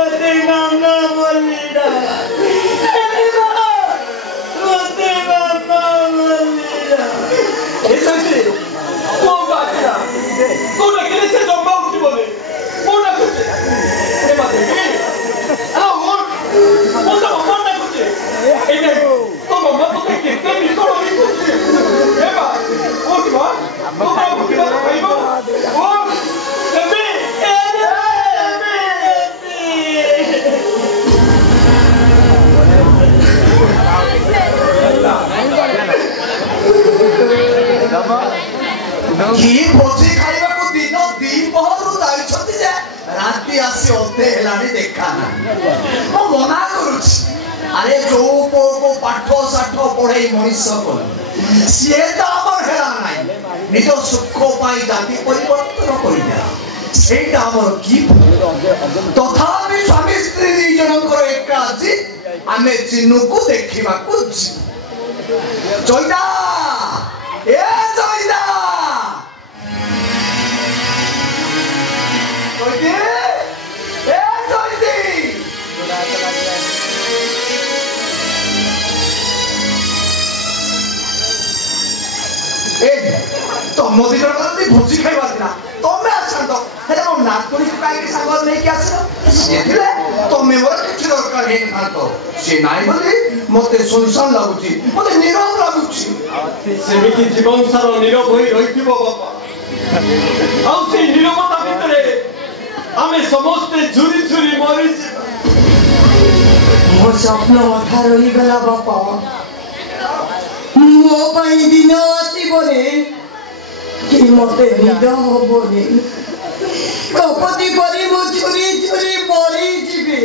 ओते गंगा बोलीडा हेलो ओते गंगा बोलीडा एसंसे को बाकिरा को नकेले से जम्मा उठी बोले मोना कुछ ए बात है हेलो मोना कुछ ए ने तो मम्मा तो कितने मिसो वाली कुछ ए बा ओट बा तो भुजी भात खाइबो ओ देबी ए କି ଭୋଜି ଖାଇବାକୁ ଦିନ ଦ୍ୱିପହରରୁ ଯାଉଛନ୍ତି ଯେ ରାତି ଆସି ଅଧେ ହେଲାଣି ଦେଖା ନାହିଁ ମୁଁ ମନା କରୁଛି ଆରେ ଯୋଉ ପୁଅକୁ ପାଠ ସାଠ ପଢେଇ ମଣିଷ କଲେ ସିଏ ତ ଆମର ହେଳା ନାହିଁ ନିଜ ସୁଖ ପାଇଁ ଜାତି ପରିବର୍ତ୍ତନ କରିଦେଲା ସେଇଟା ଆମର କି ତଥାପି ସ୍ୱାମୀ ସ୍ତ୍ରୀ ଦି ଜଣଙ୍କର ଏକା ଅଛି ଆମେ ଚିନୁକୁ ଦେଖିବାକୁ ଯିବୁ ଜୟଦା ଏ ଜୟଦା জয়দি এ জয়দি এই ତମ ଦି ଜଣ ଯଦି ଭୋଜି ଖାଇବାର ଥିଲା ତମେ ଆସନ୍ତ ହେଲେ ମୋ ନାତୁଣୀକୁ କାହିଁକି ସାଙ୍ଗରେ ନେଇକି ଆସିଲ ସିଏ ଥିଲେ ତମେ ମୋର କିଛି ଦରକାର ହେଇନଥାନ୍ତ ସିଏ ନାହିଁ ବୋଲି ମତେ ଶୁନଶାନ ଲାଗୁଛି ମତେ ନିରବ ଲାଗୁଛି ସେମିତି ଜୀବନ ସାରା ନିରବ ହୋଇ ରହିଥିବ ବାପା ଆଉ ସେଇ ନିରବତା ଭିତରେ ଆମେ ସମସ୍ତେ ଝୁରି ଝୁରି ମରିଯିବା ମୋ ସ୍ୱପ୍ନ ଅଧା ରହିଗଲା ବାପା ମୋ ପାଇଁ ଦିନ ଆସିବନି କି ମତେ ନିଦ ହବନି କପତି ପରି ମୁଁ ଝୁରି ଝୁରି ମରିଯିବି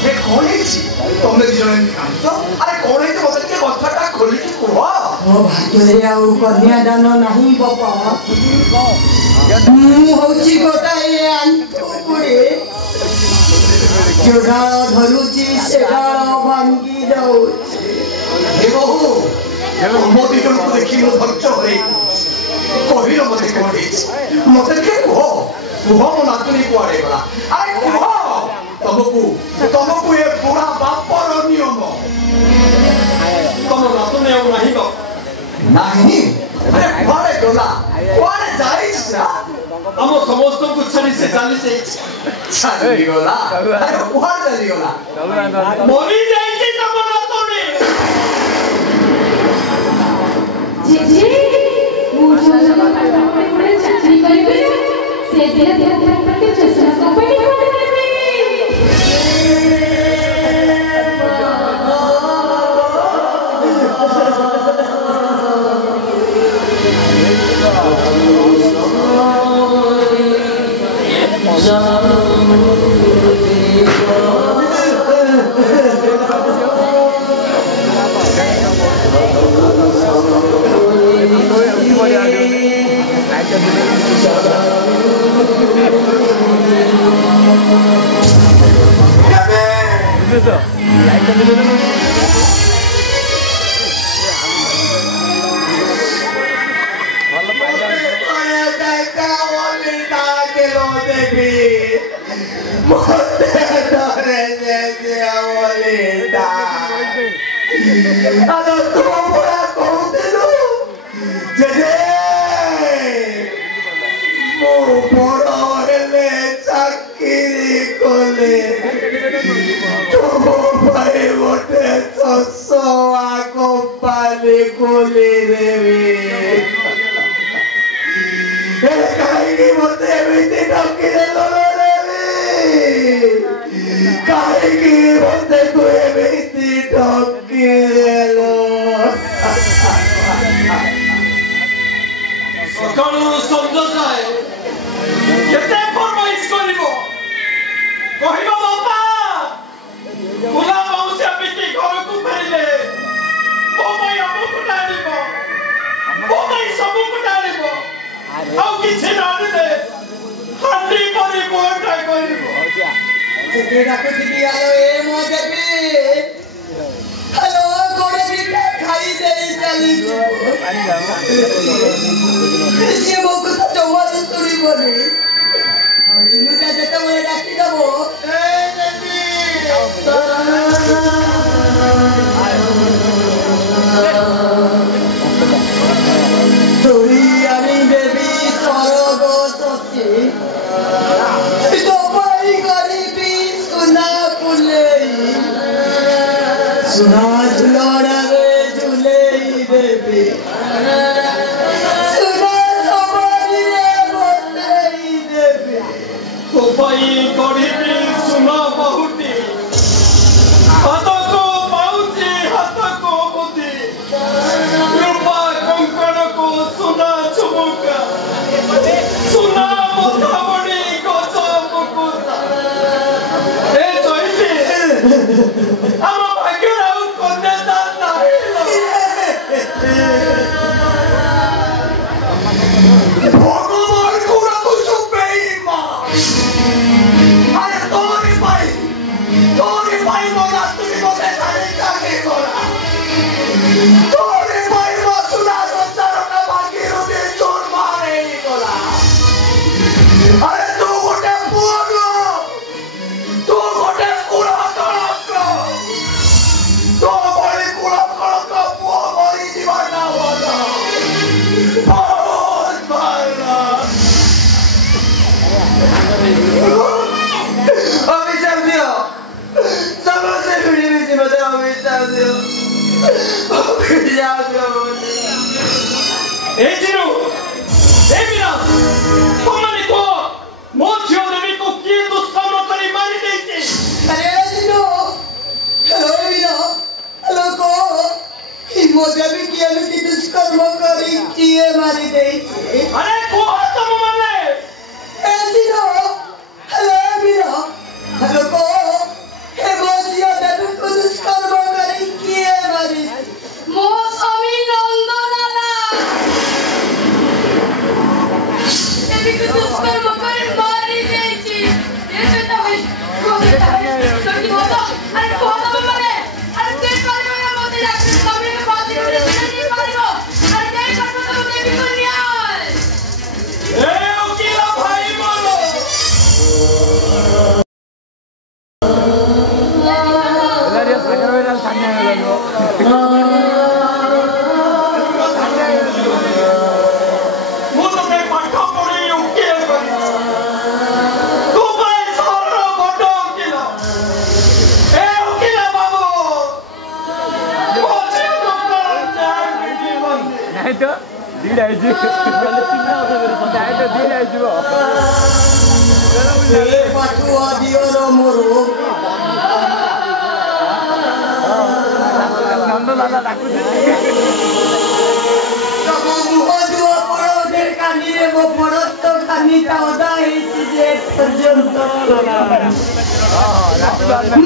ଏ କଣ ହେଇଛି ତମେ ଦି ଜଣ ଏମିତି କାନ୍ଦୁଛ ଆରେ କଣ ହେଇଛି ମତେ ଟିକେ କଥାଟା ଖୋଲିକି କୁହ ମୋ ଭାଗ୍ୟରେ ଆଉ କନ୍ୟାଦାନ ନାହିଁ ବାପା ମୁଁ ହଉଛି ଗୋଟାଏ ଆଣ୍ଠୁକୁଡ଼ି ଯୋଉ ଡାଳ ଧରୁଛି ସେ ଡାଳ ଭାଙ୍ଗି ଯାଉଛି ଏ ବୋହୁ ତମ ଦି ଜଣଙ୍କୁ ଦେଖି ମୁଁ ଧୈର୍ଯ୍ୟ ହରେଇ କହିଲ ମତେ କଣ ହେଇଛି ମତେ ଟିକେ କୁହ କୁହ ମୋ ନାତୁଣୀ କୁଆଡେ ଗଲା ଆରେ କୁହ ତମକୁ ଏ ବୁଢା ବାପର ନିୟମ ତମ ନାତୁଣୀ ଆଉ ନାହିଁ ବାପା ନାହିଁ ଆରେ କୁଆଡେ ଗଲା କୁଆଡେ ଯାଇଛି ନା ଆମ ସମସ୍ତଙ୍କୁ ଛାଡ଼ି ସେ ଚାଲି ଯାଇଛି ଚାଲିଗଲା ଆରେ କୁଆଡେ ଚାଲିଗଲା ମରି ଯାଇଛି ତମ ନାତୁଣୀ जीजी मुझे जो बड़े चाकरी करेंगे से धीरे धीरे करके चश्मा कंपनी खोल देंगे So ढकी देलो देवी काहे की बोलते तू एमिति ढकी देलो सकाळू समझ जाए केते फरमाइश करिवो कहिबो बापा कुला माउसी अबिति घर को फेरिले बोबाई हमको डालिबो बोबाई सबु को डालिबो आउ किछि नानिले हांडी परी बोटा करिबो से डाको दिदी आलो ए मो देवी हेलो गोरे बिटा खाई देई चली से मो को तो जमार स्टोरी बोले जिनुटा जते मोरे डाकी दबो ए देवी तोरी आनी बेबी सरगो सती तो पाई गरीबी सुना कुलेई सुना झुलड़ा रे झुलेई बेबी सुना सवारी रे बोलेई देवी बोबाई गरीबी सुना बहुती हाथ को पाउची हाथ को बुद्धि रूपा कंकण को सुना चुमुका सुना मुठामणि गज मुकुता ए जयती आम भाग्यर आउ कन्यादान नाहिलो भगवान कुरा तू सुपेई मां अरे तोरी भाई मोरा तुरी मोते सारे काके गोला तोरी भाई मो सुना संसार का भागी रुदे चोर मारे गोला अरे तू गोटे पुओ तू गोटे कुला कलक तो बड़ी कुला कलक पुओ मरी जीवन ना होता बहुत मारना अभिशाप दियो समझ से भिड़ी भी मत अभिशाप दियो अभिशाप दियो ए जिनु ए मीरा तुमने को मो झियो देवी को किए दुष्कर्म करी मारी देइछे अरे जिनो हेलो वीरा हेलो को हिमो देवी की एमिति दुष्कर्म करी किए मारी देइछे अरे को तुम माने ए जिनो हेलो वीरा हेलो को हिमो जियो देवी को दुष्कर्म करी किए मारी ମୋ ସ୍ୱାମୀ ନନ୍ଦଲାଲା ଦେବୀକୁ ଦୁଷ୍କର୍ମ କରି ମାରି ଦେଇଛି ଏ ସେଟା ଭାଇ ସକି ବୋଲ ଆରେ ବୋଲ ମାନେ ଆରେ କେ କରିବ ନା ମତେ ଡାକ୍ତର ସ୍ୱାମୀକୁ ବାଦି କରି ଦେଇ ପାରିବ ଆରେ ଦେଇ ପାରିବ ତ ଦେବୀକୁ ନ୍ୟାୟ ए ओकिला भाई बोलो ಎಲ್ಲರಿಗೂ ಸಾಗರವೇನ ಸಣ್ಣ मु तो पे पाठ पढ़ी उकिल करी तू भाई सारा बड़ उकिल ए उकिला बाबू ओ झियो तो जान जीवन ନାଇଁ ତ ଦିଟା ହେଇଛି ନାଇଁ ତ ଦିଟା ହେଇଯିବ ए पाठुआ दियो रो मोरो ନନ୍ଦଲାଲା ଡାକୁଛି तब मुह दुआ पड़ो दे कानी रे मो पड़त तो कानी ता ओदा हेछि जे पर्यंत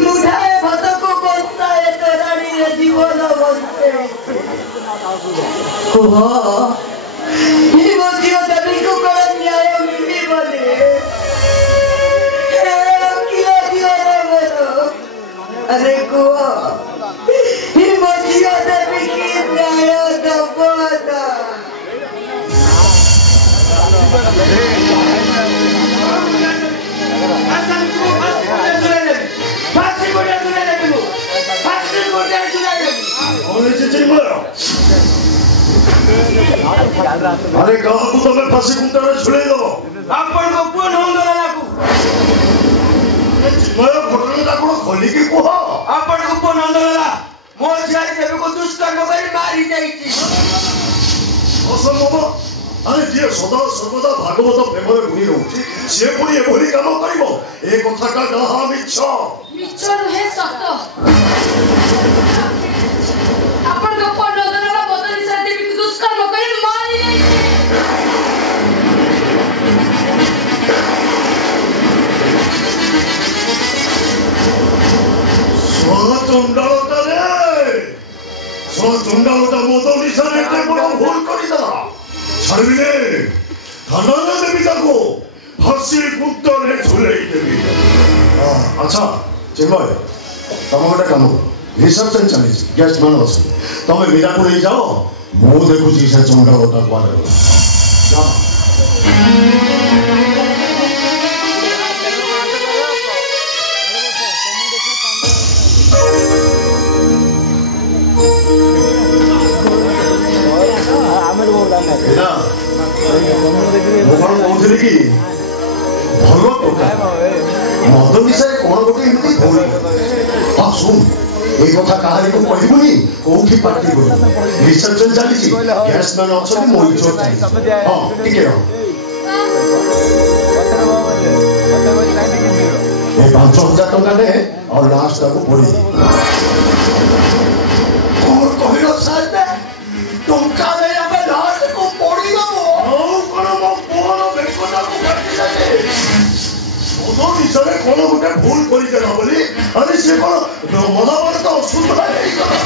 मुठाए भत को बंसाए तोरानी रे जीवन बंसे कुह ही बोझियो देवी को कर न्याय मिली बने हे किया दियो रे मोरो अरे कुह ही बोझियो देवी की न्याय दबोदा आसान को फांसी कोड़े सुने दे तू फांसी कोड़े सुने दे और ये चिंमय अरे कहाँ को तुम्हें फांसी कुंडा में झुले दो आपण को पुओ नंदलाला को चिंमय घटना को खोली की कुह आपण को पुओ नंदलाला मो झिया देवी को दुष्कर्म करी मारी जाईची असंभव अरे जी सदा सर्वदा भागवत प्रेम बुणी रोचे सी पुणी एभली काम कर कथा गाहा मिछ मिछ नुहे सत आपण गप्पा नदनला बदली सा देवी को दुष्कर्म करी मारी চন্ডালতা মতো নিশানে একটা বড় ভুল করি না ছাড়বিনে থানা না দেবি তাকো ফাঁসি কুত্তরে ঝুলেই দেবি আচ্ছা চিন্ময় ତମେ ଗୋଟେ କାମ କର ରିସେପସନ୍ ଚାଲିଛି ଗେଷ୍ଟ ମାନେ ଅଛନ୍ତି ତମେ ମୀରାକୁ ନେଇ ଯାଅ ମୁଁ ଦେଖୁଛି ସେ ଚଣ୍ଡାଲତା କୁଆଡ଼େ ଗଲା ଯାଅ ମୁଁ କଣ କହୁଥିଲି କି ଭଲ ଟଙ୍କା ମଦ ବିଷୟରେ କଣ ଗୋଟେ ଏମିତି ଭୁଲ ହଁ ଶୁଣ এই কথা কাহারিকে কহিবুনি কোউঠি পার্টি করি রিসেপশন চালিছি গ্যাস ম্যান অছন্তি মই জোর চালিছি হ্যাঁ ঠিক আছে এই 5000 টাকা নে আর লাস্ট তাকু পড়ি কোন কহিলো সাহেব টঙ্কা নে আমি লাস্ট কো পড়ি দেব ও কোন মো কোন বেকটাকু কাটি যাবে ওদো বিছরে কোন গোটে ভুল করি দেলা বলি আরে সে কোন মনাবর তো অসুবিধা নেই করা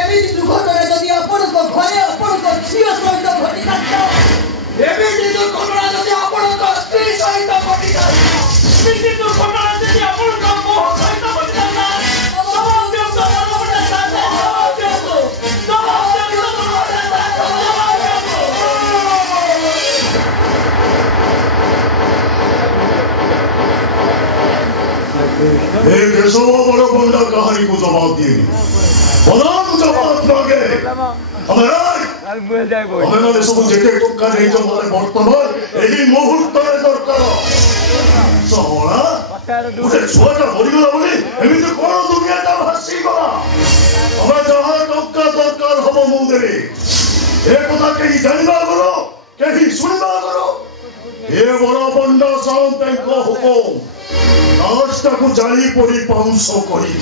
এমিতি দুর্ঘটনা যদি আপনার ঘরে আপনার ঝিও সহিত ঘটি থাকত এমিতি দুর্ঘটনা যদি আপনার স্ত্রী সহিত ঘটি থাকত এমিতি দুর্ঘটনা যদি আপনার বউ সহিত ঘটি থাকত एक सब बड़ा बंदा कहानी को जवाब दिए बनाम जवाब मांगे हमें माने सब जेटे टुक्का नहीं जो माने वर्तमान यही मुहूर्त रे दरकार सोहरा उठे छुआटा मरी गला बोली एमिति कोन दुनियाटा भासी गला हमें जहां टुक्का दरकार हबो मु देबे ए कथा केही जानबा करो केही सुनबा करो ए बड़ा बंदा साउंड को हुकुम लास्टा को जाली पड़ी पाउंसो करी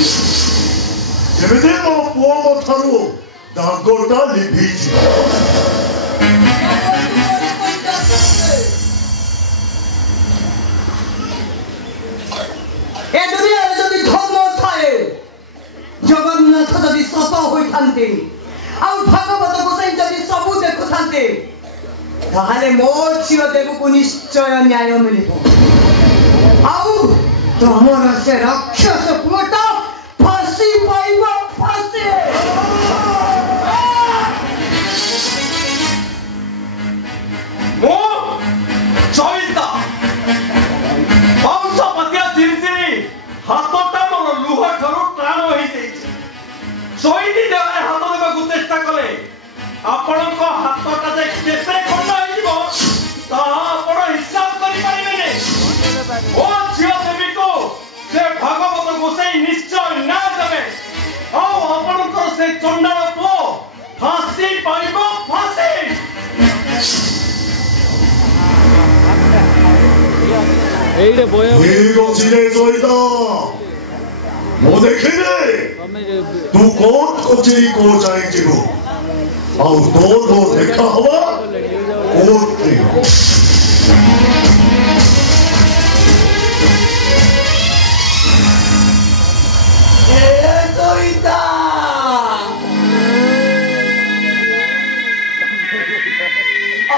जेमिति मो पुओ मो थारु दागोटा लिभि जिवो ए दुनिया रे जदि धर्म थाए जगन्नाथ जदि सत होई थांते आ भागवत गोसाई जदि सबु देखु थांते ताहाले मोर चिर देव को निश्चय न्याय मिलिबो आउ तमर से राक्षस पुटा फांसी पाइबा फांसी मो चोइता पांच पतिया चिरचिरी हातटा मोर लुह ठरु प्राण होई देछि सोइदी देवारे हात देबाकू चेष्टा कले आपणक हातटा जे केते खंड होई दिबो ता आपण हिसाब करि पारिबेने ओ झियो देवी को से भागवत गोसाई निश्चय ना देबे ओ आपणक से चंडाल पो फांसी पाइबो फांसी এইটা বয় ठीक अछि रे जोइदा मो देखिले तू कोर्ट कचेरी को जाई जिबो आउ तोर नो देखा हवा कोर्ट रे ए तोइता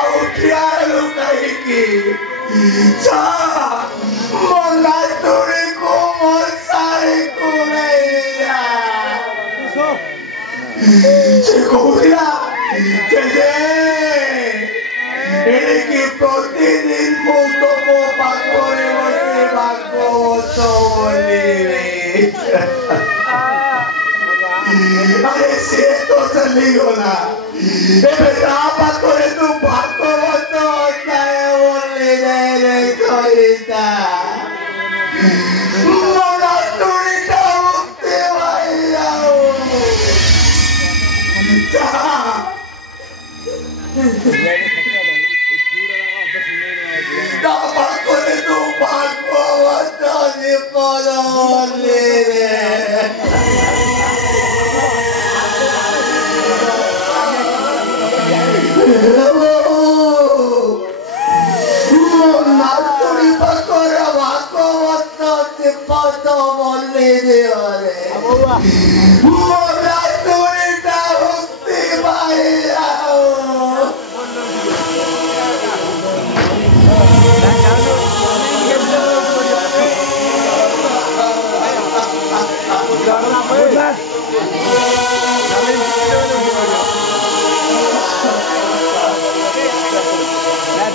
आउ क्या लुकाई की जा मंगा तोरे को मोसारे को नैया से कोहिला जे एने की प्रतिदिन मो तो मो पाकोरे बसे भागो तो बोले अरे से तो चली गला एबे ता पाकोरे तू भागो तो काय बोले रे कहिता मोरा तुरीटा मुक्ति भाईयाओ जा मोरा तुरीटा मुक्ति पाइलाओ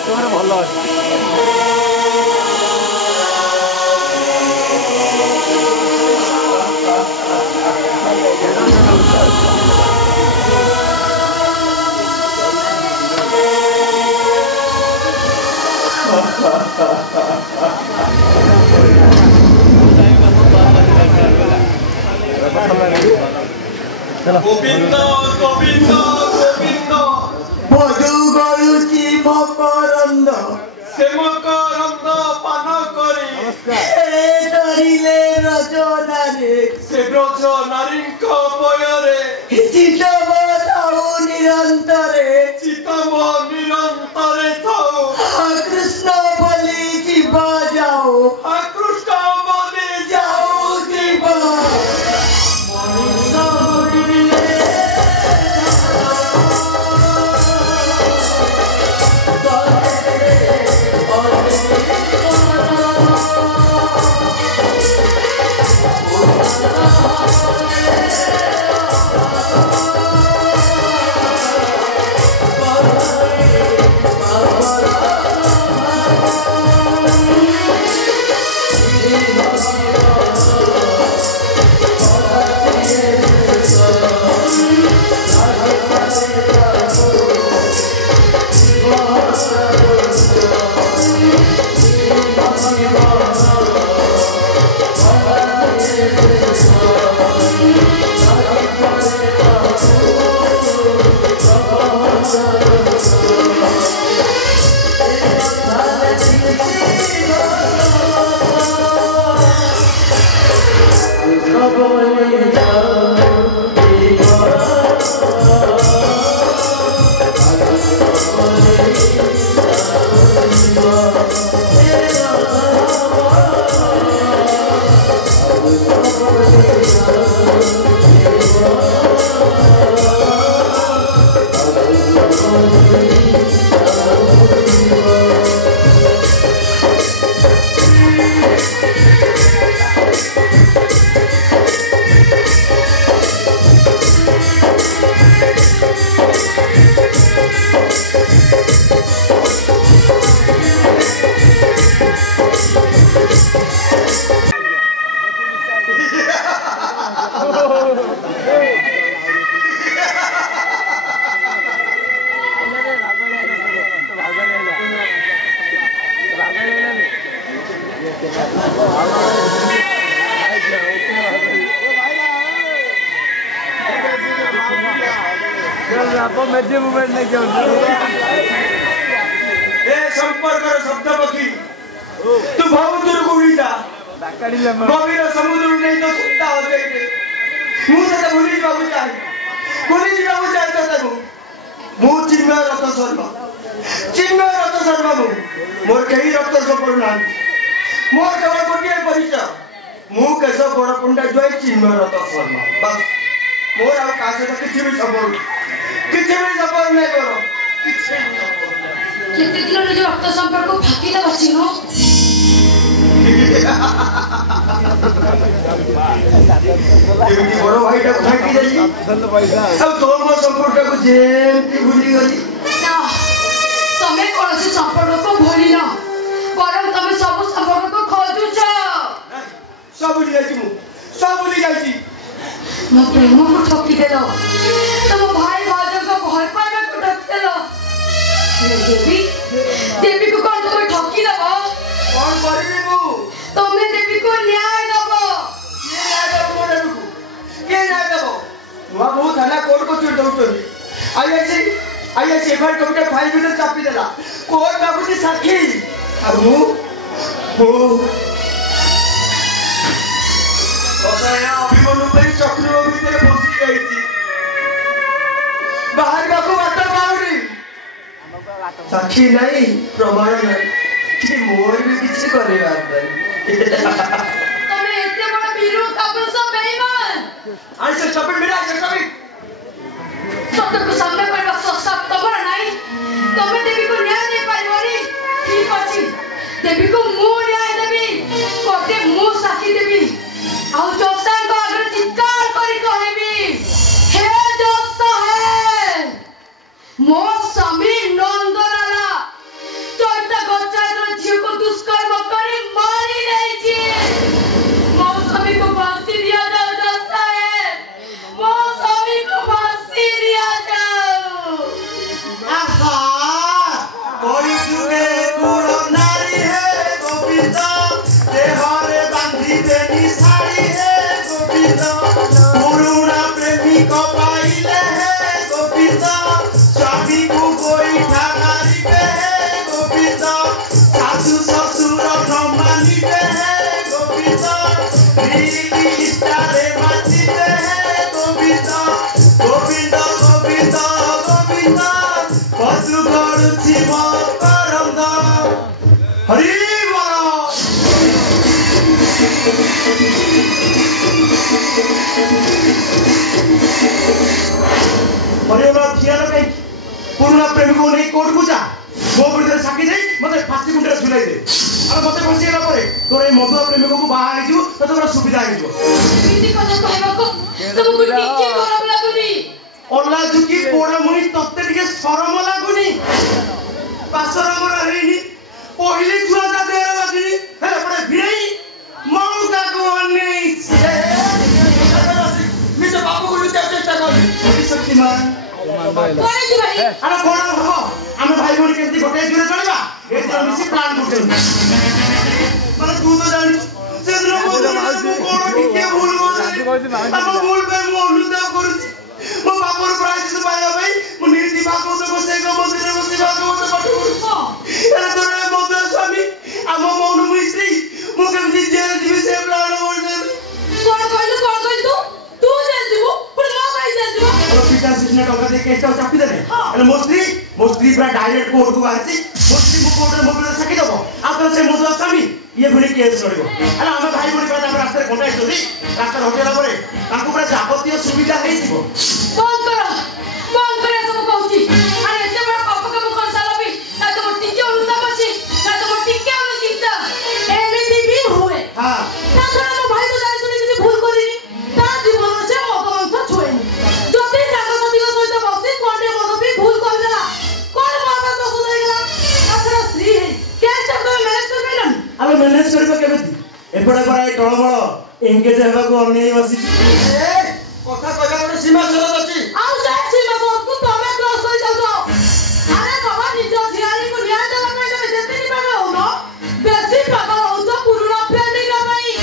तुम्हारे भल गोविंद गोविंद गोविंद मधु गलुची मकरंद से मकरंद पान करी डरिले रजनारे से ब्रज नारीଙ୍କ ପୟରେ ଚିତବ ଥାଉ ନିରନ୍ତରେ ଚିତବ ନିରନ୍ତରେ ଥାଉ କୃଷ୍ଣ ବୋଲି ଯିବ ଯାଉ ଆକୃଷ୍ଟ ବୋଲି ଯାଉ ଯିବ मेजे मूवमेंट नहीं क्यों ए संपर्क शब्द पक्षी तू भावुर गुड़ीटा गभीर समुद्र नहीं तो सुनता हो जाए मुझे भूली जाऊ चाहे तो मु चिन्मय रथ शर्मा मोर कहीं रक्त सफल ना मोर केवल गोटे परिचय मु केशव बड़ पंडा जय चिन्मय रथ शर्मा बस मोर आ किसी भी सफल नहीं करो केते दिन जो रक्त संपर्क फाकिला बचिनो एमती बड़ भाईटा फाकी जाई अब तो मो संपर्क को जेमती भूली गई ना तमे कोनसी संपर्क को भूली ना परम तमे सब संपर्क को खोजुछ सब भूली जाई मो प्रेम को ठोकी देलो तुम भाई भाजो को भर पाना को ठोकी देलो देवी को कौन तुम ठोकी दबो कौन करबी मु तुमने देवी को न्याय दबो के न्याय दबो नुआ बहुत थाना कोर्ट को चिड़ दउछन आईएससी एफआईआर कमिटी फाइल भी चापी देला कोर्ट बाबूजी साक्षी अब मु बसाया अभिमन्यु पे चक्र भीतर बसी जाईची बाहर बाकू बात पाउनी साक्षी नहीं प्रमाण नहीं कि मोर भी किसी करे बात नहीं तमे एते बड़ वीरू कापुरुष बेईमान आई से स्टॉप इट मेरा आई से स्टॉप इट सत्य को सामने करवा सशक्त तमरा नहीं तमे देवी को न्याय दे पारिबनी ठीक अछि देवी को मु न्याय देबी कोटे मु साथी देबी आउ जोसा को अगर चित्कार करी कहबी हे दोस्त है मो स्वामी नंदलाला चैता गचार झियो को दुष्कर्म करी मारी नहीं छी मो स्वामी को फांसी दिया जाओ दोस्त है मो स्वामी को फांसी दिया जाओ आहा कोई जुगे कुरो नारी है गोविंदा देहरे बांधी देनी साड़ी है गोविंदा पुरुना प्रेमी को पाइले है गोविंदा स्वामी को कोई ठाकारी पे है गोविंदा सासू ससुर न मानिबे है गोविंदा रीली स्टारे माचिबे है गोविंदा गोविंदा गोविंदा गोविंदा पशु गड़ुछि मो करंदा हरि बोलो पुरुना प्रेमी को नहीं कोर्ट को जा मो विरुद्ध साक्षी दे मते फांसी गुंडे झुलाई दे और मते फांसी होला परे तोरे मधुआ प्रेमी को बाहर आइ जो तो तोरा सुविधा आइ जो इति कथा कहबा को तुमको टिके गरम लागुनी ओला जुकी पोड़ा मुनि तत्ते टिके शरम लागुनी पासर मोर हेनी पहिले छुआ जा देर लागिनी हे पड़े भिरई माउ का को अन्ने निज बाबू को लुचा चेष्टा कर शक्तिमान करे जी भाई अरे कोण हबो हम भाई बोली केंती गोटे जुरे चलबा ए तो मिसी प्लान करते माने तू तो जानी से दिन को कोण टिके भूल हो जाए हम भूल पे मो अनुताप करूची मो बापर प्रायश्चित पाया भाई मो नीति भागवत को से को मंदिर में सेवा को पाठ करू अरे तोरे मधुआ स्वामी हम मौन मिस्त्री मो केमती जेल जीवी से प्लान बोल कोन कहलु तू जेल जीवो पुर मा भाई जेल जीवो पिता सिस्ने टका दे केस चापी देले अरे मोस्त्री पूरा डायरेक्ट कोर्ट को आछि मोस्त्री को कोर्ट में मोबिल सकी दबो आ तो से मधुआ स्वामी ये भली केस करबो अरे हम भाई बोली कहता हम रास्ता कोंटा चली रास्ता होटेला परे ताको पूरा जाबतीय सुविधा हेइ जिवो बंद करे सब कहूची अरे एते बड़ा पाप काम कर सालबी ना तो टिके अनुताप अछि ना तो टिके अनुचिंता एमिति भी हुए हां ना छोड़ा मो भाई तो जाई सुनी किसी भूल करिनी ता जीवन से मत मंत्र छोएनी जति सागसती को सहित बसी कोंडे मत भी भूल कर देला कोन माता तो सुधर गेला अथरा स्त्री है केस सब मैनेज कर पेलन अबे मैनेज करबो केबेती एपडा पराय टळमळ एंगेज हेबा को अनेई बसी ए কথা কইলা ଗୋଟେ সীমা সরত ଅଛି आउ सेक्सी में बहुत को तमे क्रॉस कर जाओ अरे बाबा निज झियारी को न्याय देला पे तमे जति नि पावे हो न बेसी पागल हो तो पुरुना प्रेमी का भाई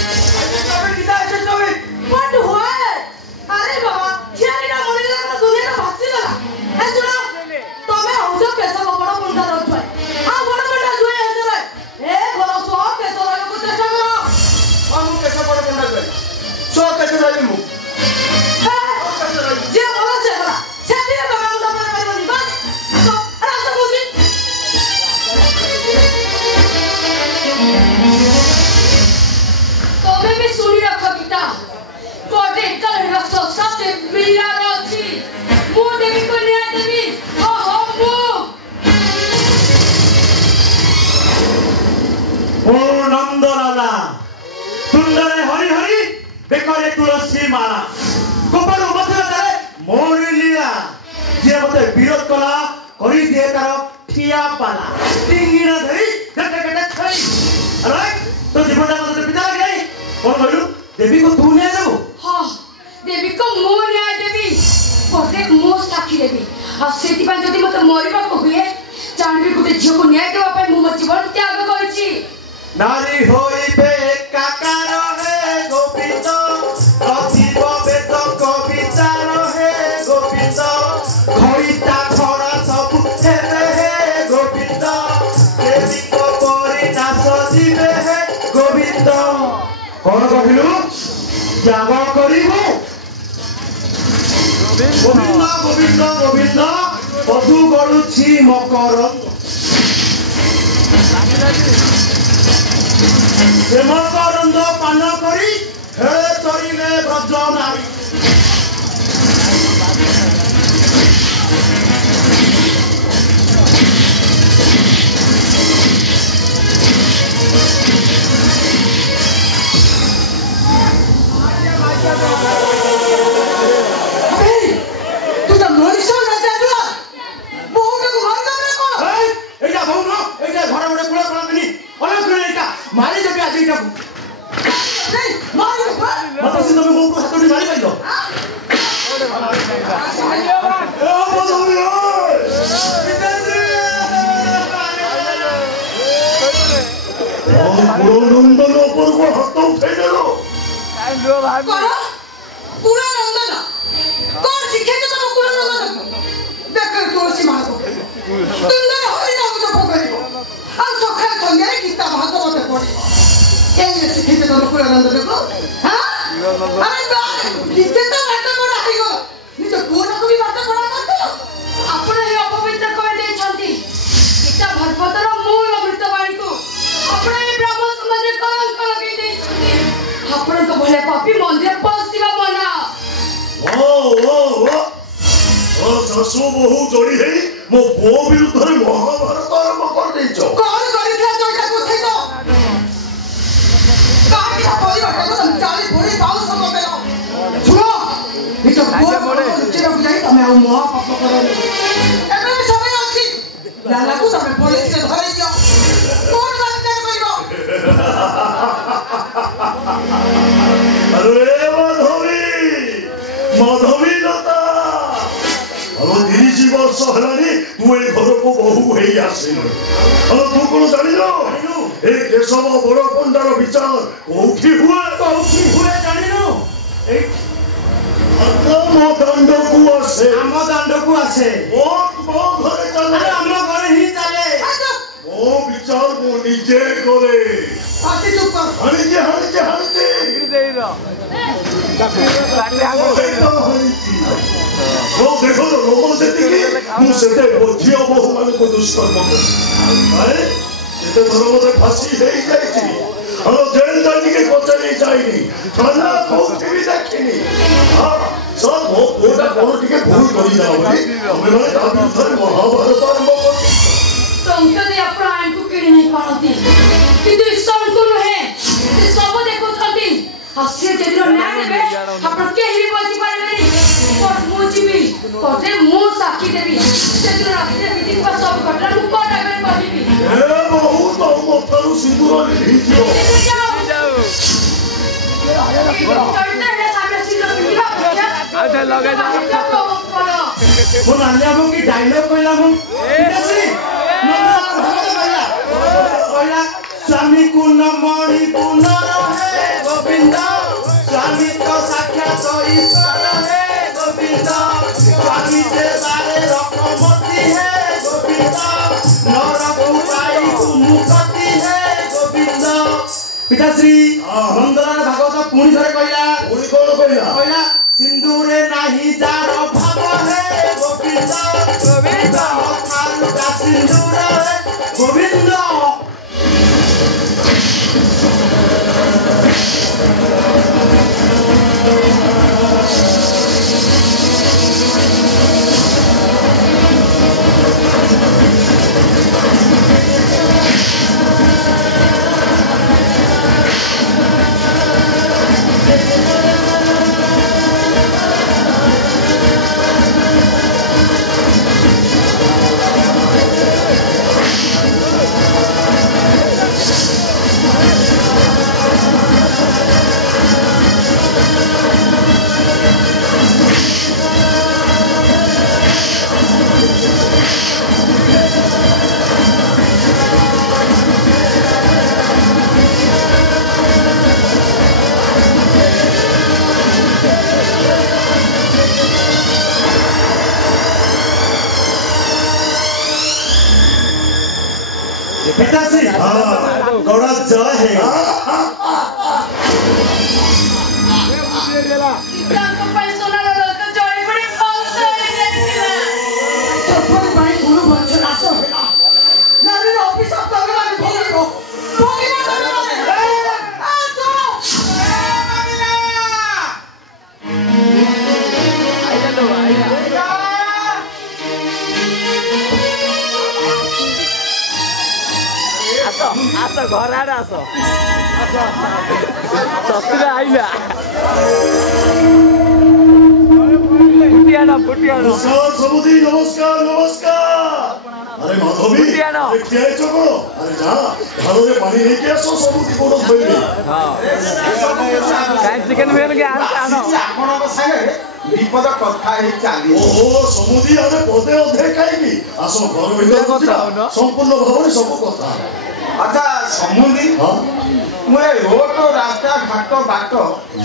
তবে কিটা আছে তবে व्हाट हुआ अरे बाबा झियारी ना मरे ना दुनिया ना भासी गला ए सुनो तमे हो जो पैसा को बड़ा मुंडा रख छय आ बड़ा मुंडा जोए ऐसे रे ए घर सो पैसा लगे को चेष्टा करो हम कैसे बड़ बंदा कर सो कैसे रहबी मु जे बोला से बोला छाती में बाबा मुंडा पर मारबनी बस तो रास्ता पूछी तमे भी सुनी रख गीता कोटे कल रख सब मीरा रची मु देवी को न्याय देवी ओ हो मु ओ नंदलाला तुंडरे हरि हरि बेकरे तुलसी माला गोबर मथुरा करे मोर लीला जे मते विरोध कला करी दे तार ठिया पाला टिंगिना धरी गट गट खई अरे तो जीवनटा मते पिता लग गई कोन कहलु देवी को तू ने देबो हां देवी को मु न्याय देवी कोटे मु साक्षी देवी आ सेति पा जदी मते मरिबा को हुए चांदबी गुटे झियो को न्याय देबा पे मु मत जीवन त्याग करछि नारी होई पे काकार है गोविंद नथीब बेद कविचार है गोविंद खइता छड़ा सब हेबे है गोविंद देवी को परि नाश जीवे है गोविंद कोन कहलु जाग करिबो गोविंद गोविंद गोविंद पशु गड़ुछि मकर मकरंद पान करी ଖେଳେ ଚରିଲେ ବ୍ରଜ ନାରୀ নন্দন অপূর্ব হাত উঠে গেল तुलसी माँ को तुमने हरिनाम जप करिबो आ सखा संगे गीता भागवत पढ़िबो केने सिखिते तो पुरानंद देखो हां अरे बा किसे तो बात बड़ा आइगो निज कोना को भी बात बड़ा करते ଆପଣ ଏହି ଅପବିତ୍ର କରି ଦେଇଛନ୍ତି ଗୀତା ଭାଗବତର ମୂଳ ଅମୃତ ବାଣୀକୁ ଆପଣ ଏହି ବ୍ରହ୍ମ ସମାଜରେ କଳଙ୍କ ଲଗେଇ ଦେଇଛନ୍ତି ଆପଣଙ୍କ ଭଳିଆ ପାପୀ ମନ୍ଦିର ପଶିବା ମନା ଶାଶୁ ବହୁ ଯୋଡ଼ି ହେଇ ମୋ ପୁଅ ବିରୁଦ୍ଧରେ ମହାଭାରତ ଆରମ୍ଭ କରିଦେଇଛ कौन करिଥିଲା ତୋଟା କୋଠେ ତ କାହିଁକି ପରିବାରଟାକୁ ତମେ ଚାଳି ପୋଡ଼ି ପାଉସ ମତେ ଶୁଣ ନିଜ ପୁଅ ଲୁଚିବାକୁ ଯାଇ ତମେ ଆଉ ମହା ପାପ କରନି ଏବେ ବି ସମୟ ଅଛି ଲାଲାକୁ ତମେ ପୋଲିସରେ ଧରେଇ ଦିଅ କଣ ବାର୍ତ୍ତା କହିବ ଆରେ ମାଧବୀ ଲତା ଆଉ 30 ବର୍ଷ ହେଲାଣି ତୁ ଏ ଘରକୁ ବୋହୂ ହେଇ ଆସିଲୁ ଆଉ ତୁ କଣ ଜାଣିନ ଏ କେଶବ ବଡ଼ ପଣ୍ଡାର ବିଚାର କୋଉଠି ହୁଏ ଜାଣିନୁ ଆମ ଦାଣ୍ଡକୁ ଆସେ ମୋ ଘରେ ଚାଲେ ଆମ ଘରେ ହିଁ ଚାଲେ ମୋ ବିଚାର ମୁଁ ନିଜେ କରେ ହାଣିଛି देखो तो लोगों से मुझसे ଝିଅ ବୋହୂ ମାନଙ୍କୁ ଦୁଷ୍କର୍ମ କରେ ଧର୍ମରେ ଫାଶୀ ହେଇଯାଇଛି ଆଉ ଜେଲ ଯାଇକି ପଚାରି ଯାଇନି ଥାନା କୋଉଠି ବି ଦେଖିନି ସାର୍ ମୋ ପୁଅଟା କଣ ଟିକେ ଭୁଲ କରିଯାଉ ବୋଲି ତମେମାନେ ତା ବିରୁଦ୍ଧରେ ମହାଭାରତ ଆରମ୍ଭ କରୁଛ ଟଙ୍କା ଦେଇ ଆପଣ ଆଇନକୁ କିଣି ନେଇ ପାରନ୍ତି କିନ୍ତୁ ଈଶ୍ୱରଙ୍କୁ ନୁହେଁ ସେ ସବୁ ଦେଖୁଛନ୍ତି ଆଉ ସେ ଯେଦିନ ନ୍ୟାୟ ଦେବେ ଆପଣ କେହି ବି ବଞ୍ଚି ପାରିବେନି ମୁଁ ଯିବି କୋର୍ଟରେ ମୁଁ ସାକ୍ଷୀ ଦେବି ସେଦିନ ରାତିରେ ବିତିଥିବା ସବୁ ଘଟଣା ମୁଁ କୋର୍ଟ ଆଗରେ କହିବି ବହୁତ ମଥାରୁ ସିନ୍ଦୁର ଲିଭିଯିବ ମୋ ନାଲିଆକୁ କି ଡାଇଲଗ କହିଲା ମୁଁ ସ୍ୱାମୀ କୁନ ମଣି ପୁନ ରହେ ଗୋବିନ୍ଦ ସ୍ୱାମୀ ତ ସାକ୍ଷାତ ଈଶ୍ୱର ହେ ଗୋବିନ୍ଦ ସ୍ୱାମୀ ସେବାରେ ରକମତି ହେ ଗୋବିନ୍ଦ ନରକୁ ପାଇ ମୁଖତି ହେ ଗୋବିନ୍ଦ ପିତାଶ୍ରୀ ନନ୍ଦଲାଲ ଭାଗବତ ପୁଣି ଥରେ କହିଲା ସିନ୍ଦୁରେ ନାହିଁ ଯାର ଭାବ ହେ ଗୋବିନ୍ଦ ଗୋବିନ୍ଦ ମଥାରୁଟା ସିନ୍ଦୁର ହେ ଗୋବିନ୍ଦ पिताश्री गौड़ा जय है आस घर आड़े आस ससुर आइला फुटियान नमस्कार समुदी नमस्कार नमस्कार अरे माधवी क्या चको अरे जा घरे पानी लेके आसो समुदी कोन धोइबे काई चिकन बिरयानी के आनो आपनक संगे विपद कथा हे चाली ओहो समुदी अरे पदे अधे खाइबी आसो घर भीतर संपूर्ण भाବରେ सब कथा अच्छा समुदी हां मुए रोड रास्ता घाट बाट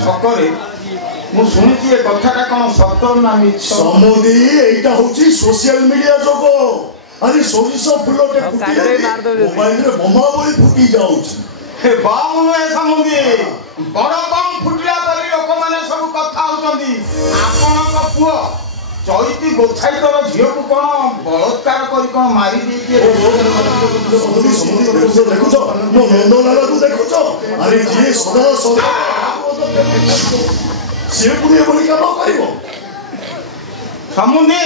छकरे मु सुनिछि ए कथाटा कोन सत्य ना मिछ समुदी एटा होची सोशल मीडिया जोगो अरे सोरिस फुलटे फुटी मोबाइल रे बोमा बोली फुटी जाउछि हे बाउनु ए समुदी बड़ बम फुटिला परि लोक माने सब कथा होचंदी आपनक पुओ चैती गोछाईतर झियो को कोन बलात्कार करी कोन मारी देइके समुदी समुदी देखो छो मो नंदलाला को देखो छो अरे जे सदा सदा से पुणे बोली काम करिवो समुदी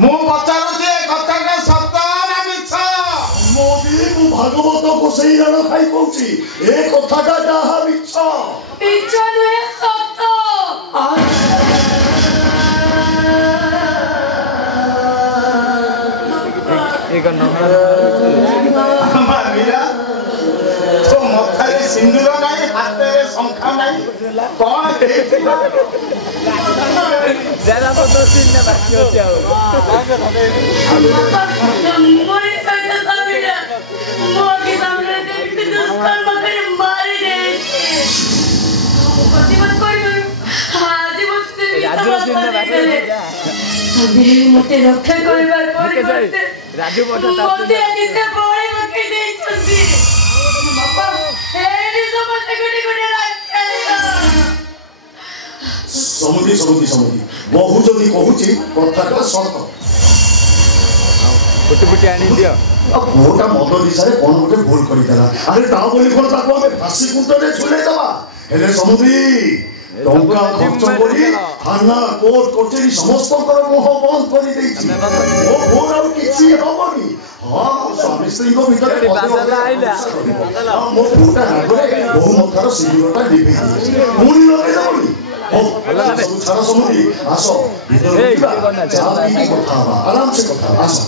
मु पचारो जे कथाटा सत्य ना मिछ मोदी मु भागवत को सही रण खाई कहूची ए कथाटा डाहा मिछ मिछ नुहे सत्य एक नंबर मारिया तो मथारे सिंदूर नाही हाते रे शंखा नाही कोन देखिला जरा तो सीन ने बाकी होती मोरी सहित सामने मोगी सामने देखते दुष्कर्म करे मारी देते प्रतिमत कोई आज मुझसे राजू सीन ने बाकी सभी मते रक्षा करबार परिवर्ते राजू मोटा मते आदिसे बळे मके देई छथि बापा हेरी समस्त गुडी गुडी राख्या समुदी समुदी समुदी बहु जदी कहूची कथाटा सत फुटी फुटी आनी दियो अब मोटा मद दिशारे कोन गोटे भूल करि देला अरे ता बोली कोन ताको हमें फांसी कुंटरे झुले दबा हेले समुदी टंका खर्च करी थाना कोर्ट कचेरी समस्त कर मोह बंद करि देछि ओ भोर अब किछि हबनी हां स्वामी स्त्री को भीतर बादला आइला मो फुटा लागरे बहु मथार सिंदूरटा लिपि मुनी लगे दबनी ओ छारा समुदी आसो भीतर उठिबा जा पी कथा आराम से कथा आसो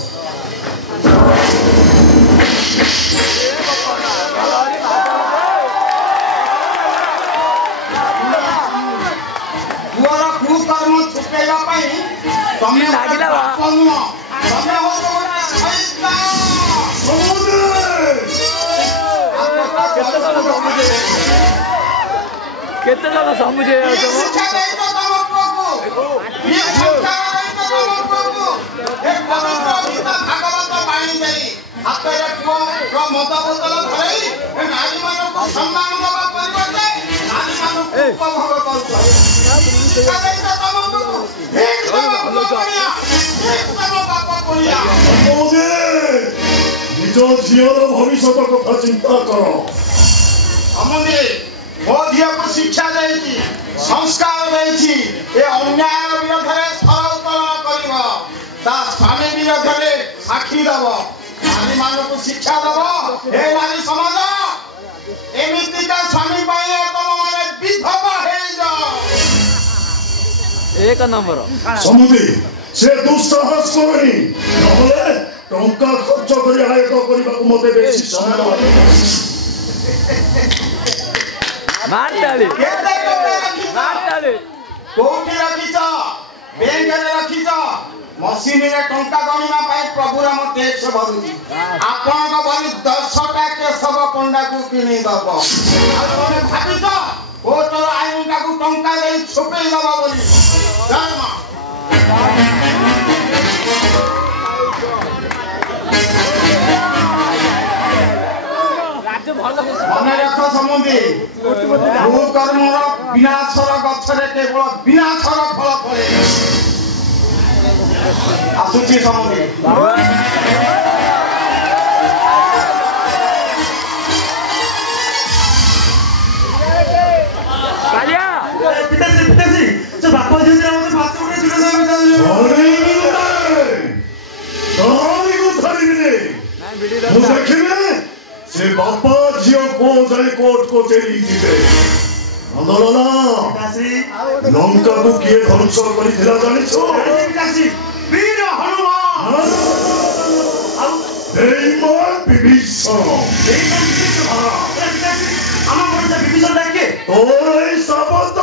पुअर कुकर्म छुपेला पई तमे लागिला बा तमे हो तो शैतान समुदी केते जन समुझे शिक्षा देई तो तम प्रभु ये शिक्षा देई तो तम प्रभु एक पवित्र गीता भागवत पाणी देई हाते रे पुओ रो मत बोतल धरई ए नारी मानो को सम्मान देबा परिवर्ते नारी मानो को उपभोग करतो शिक्षा देई तो तम प्रभु एक तम करिया एक तम बाप करिया समुदी निज झियर भविष्यत कथा चिंता करो समुदी मो झियो को शिक्षा देइछि संस्कार देइछि ए अन्याय विरोध रे स्वर उत्तोलन करिवो ता स्वामी विरोध रे साक्षी दबो नारी मानो को शिक्षा दबो हे नारी समाज एमिति का स्वामी पाए तम माने विधवा हे जाओ एक नंबर समुदी से दुस्साहस करनी नहले टंका खर्च करी आयत करबाकू मते बेसी समय लागो मार डाली केते केते रखिछ मार डाली कोठी रखिछ बैंक रे रखिछ मशीन रे टंका गणिमा पाई प्रभु राम टैक्स भरुची आपन को बली 10 टा के सब पंडा को किनी दबो आ तने भाबिछ कोटर आइनटा को टंका देई छुपेई दबो बोली जय मां राजू भलो मने रख समुदी भू कर्मर विनाशर गछरे केवल विनाशर फल फले आसुची समुदी कालिया पिताजी से बापा जी ने हमसे फांसी उठे झूले में डाल दिया को धरी ने ना वीडियो ମୁଁ ଦେଖିବି से बापा झियो को जाए कोर्ट को चली जीवे नंदलाला लंका को किए ध्वंस करिथिला जानिछो वीर हनुमान बेईमान विभीषण विभीषण डाके तोर এই শপথ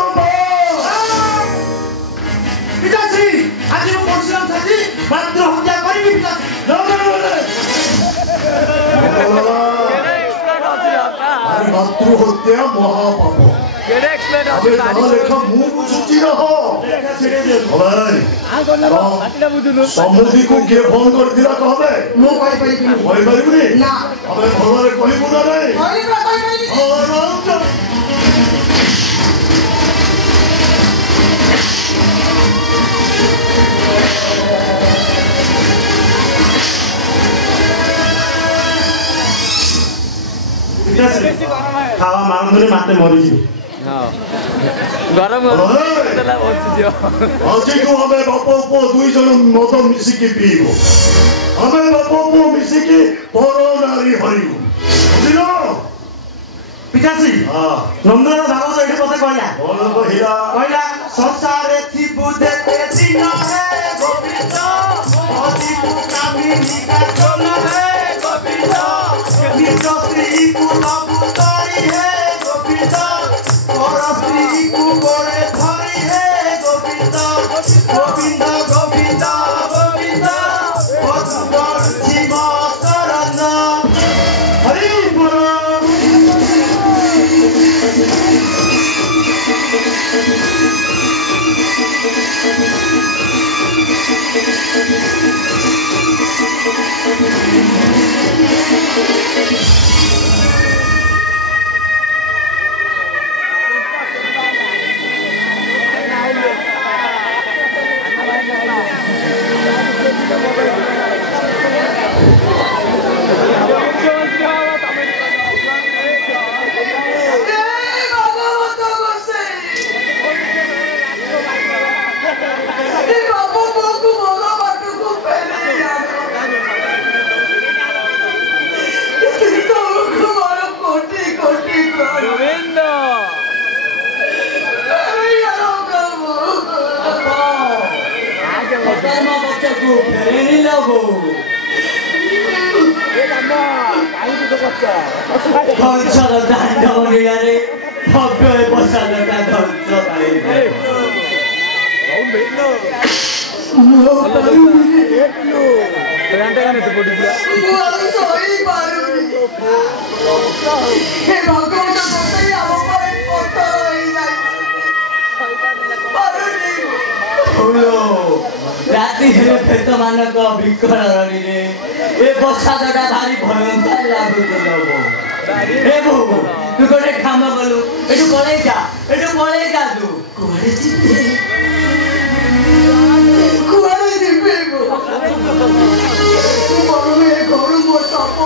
पिताश्री आज मैं परशुराम साजी मात्र हत्या करिबि पिताश्री अरे मातृ हत्या महापाप अबे ना लेखा मुंह बुझुची रहो समुद्री को किए फोन कर दिला कहबे ମୁଁ କହିପାରିବିନି कहि परिबुनी ନା अबे भलरे कहिबु ना रे କହିପାରିବିନି खावा मारंदने माते मरि जी गरम आज को हमें बापो पो दुई जन मद मिसिकी पीबो हमें बापो पो मिसिकी पर नारी हरिबो बुझिलो पिताश्री हां नंदलाल भागवत एठी पते कहला बोल कहिला कहला संसारे थी बुझे तेजी न है गोविंद अति कामिनी का चल है गोविंद निज स्त्री को लबुताई है गोविंद और स्त्री को गोरे धरी है गोविंद गोविंद गोविंद गोविंद भगवान शिव शरण हरि बोल कंचर दांड मंदिर भव्य बसालटा ध्वंस पाइबे राति पेट मानक विकरणी ए बसादटा भारी भयंकर लागुଛି हे बो तू गोटे काम कलु एठु पळेई जा तू कुआडे जिबे मरुमे घर मो सप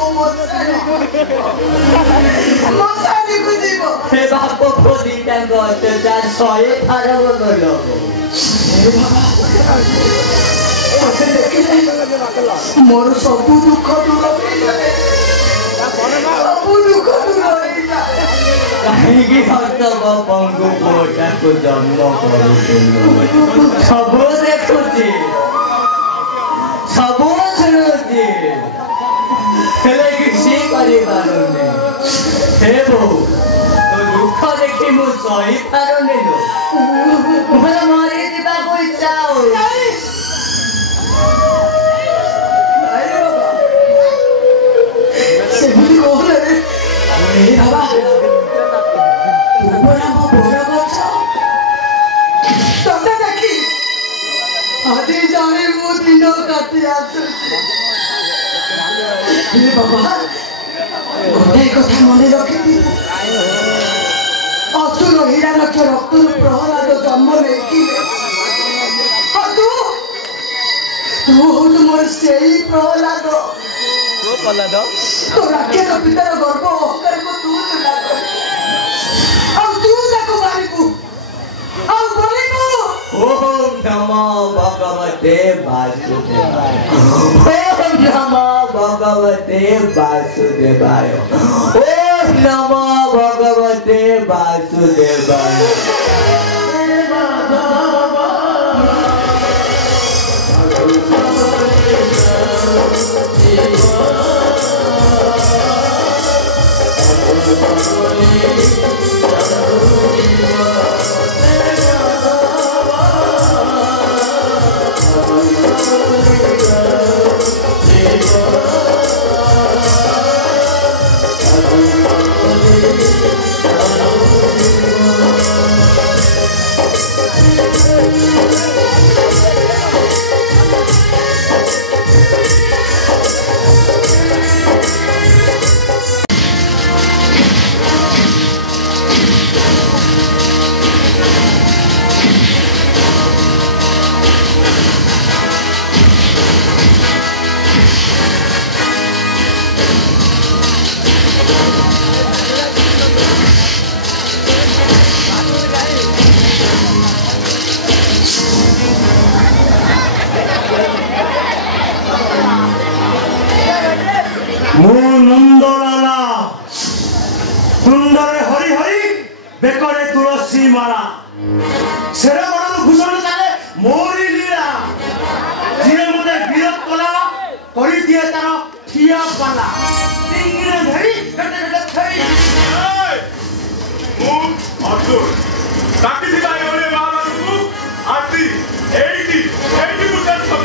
मसानी को जीव हे बाप पोदी टांग अत्याचार सहे फारव गलो मोर सब दुख दूर कहीं हत पंगु पुअटा को जन्म करू सब देखुची सब शुणुची हेले किसी करि पारुनी हे बो तो दुख देखि मु सही पारुनी लो मोर मरि दिबा को इच्छा हो मन रखी असुर हिरानक्ष रक्त प्रहलाद जन्म नहीं तू हूँ मोर से प्रहलाद तो राक्षस पितार गर्भ अहंकार को तू मारिबू ओम नमो भगवते वासुदेवाय ओम नमो भगवते वासुदेवाय ओम नमो भगवते वासुदेवाय নন্দলালা তুন্ডরে হরি হরি বেকরে তুলসী মালা সেরে বড় ভূষণ চালে মোরি লীলা যিয়ে মতে বিরোধ কলা করি দিয়ে তার ঠিয়া পালা ইংরে ধরি গটে গটে থই ମୁଁ ଅର୍ଜୁନ ଡାକିଥିବା ଏଭଳି ମହାମାନଙ୍କୁ ଆସି ଏଇଠି ମୁଁ ଚାଷ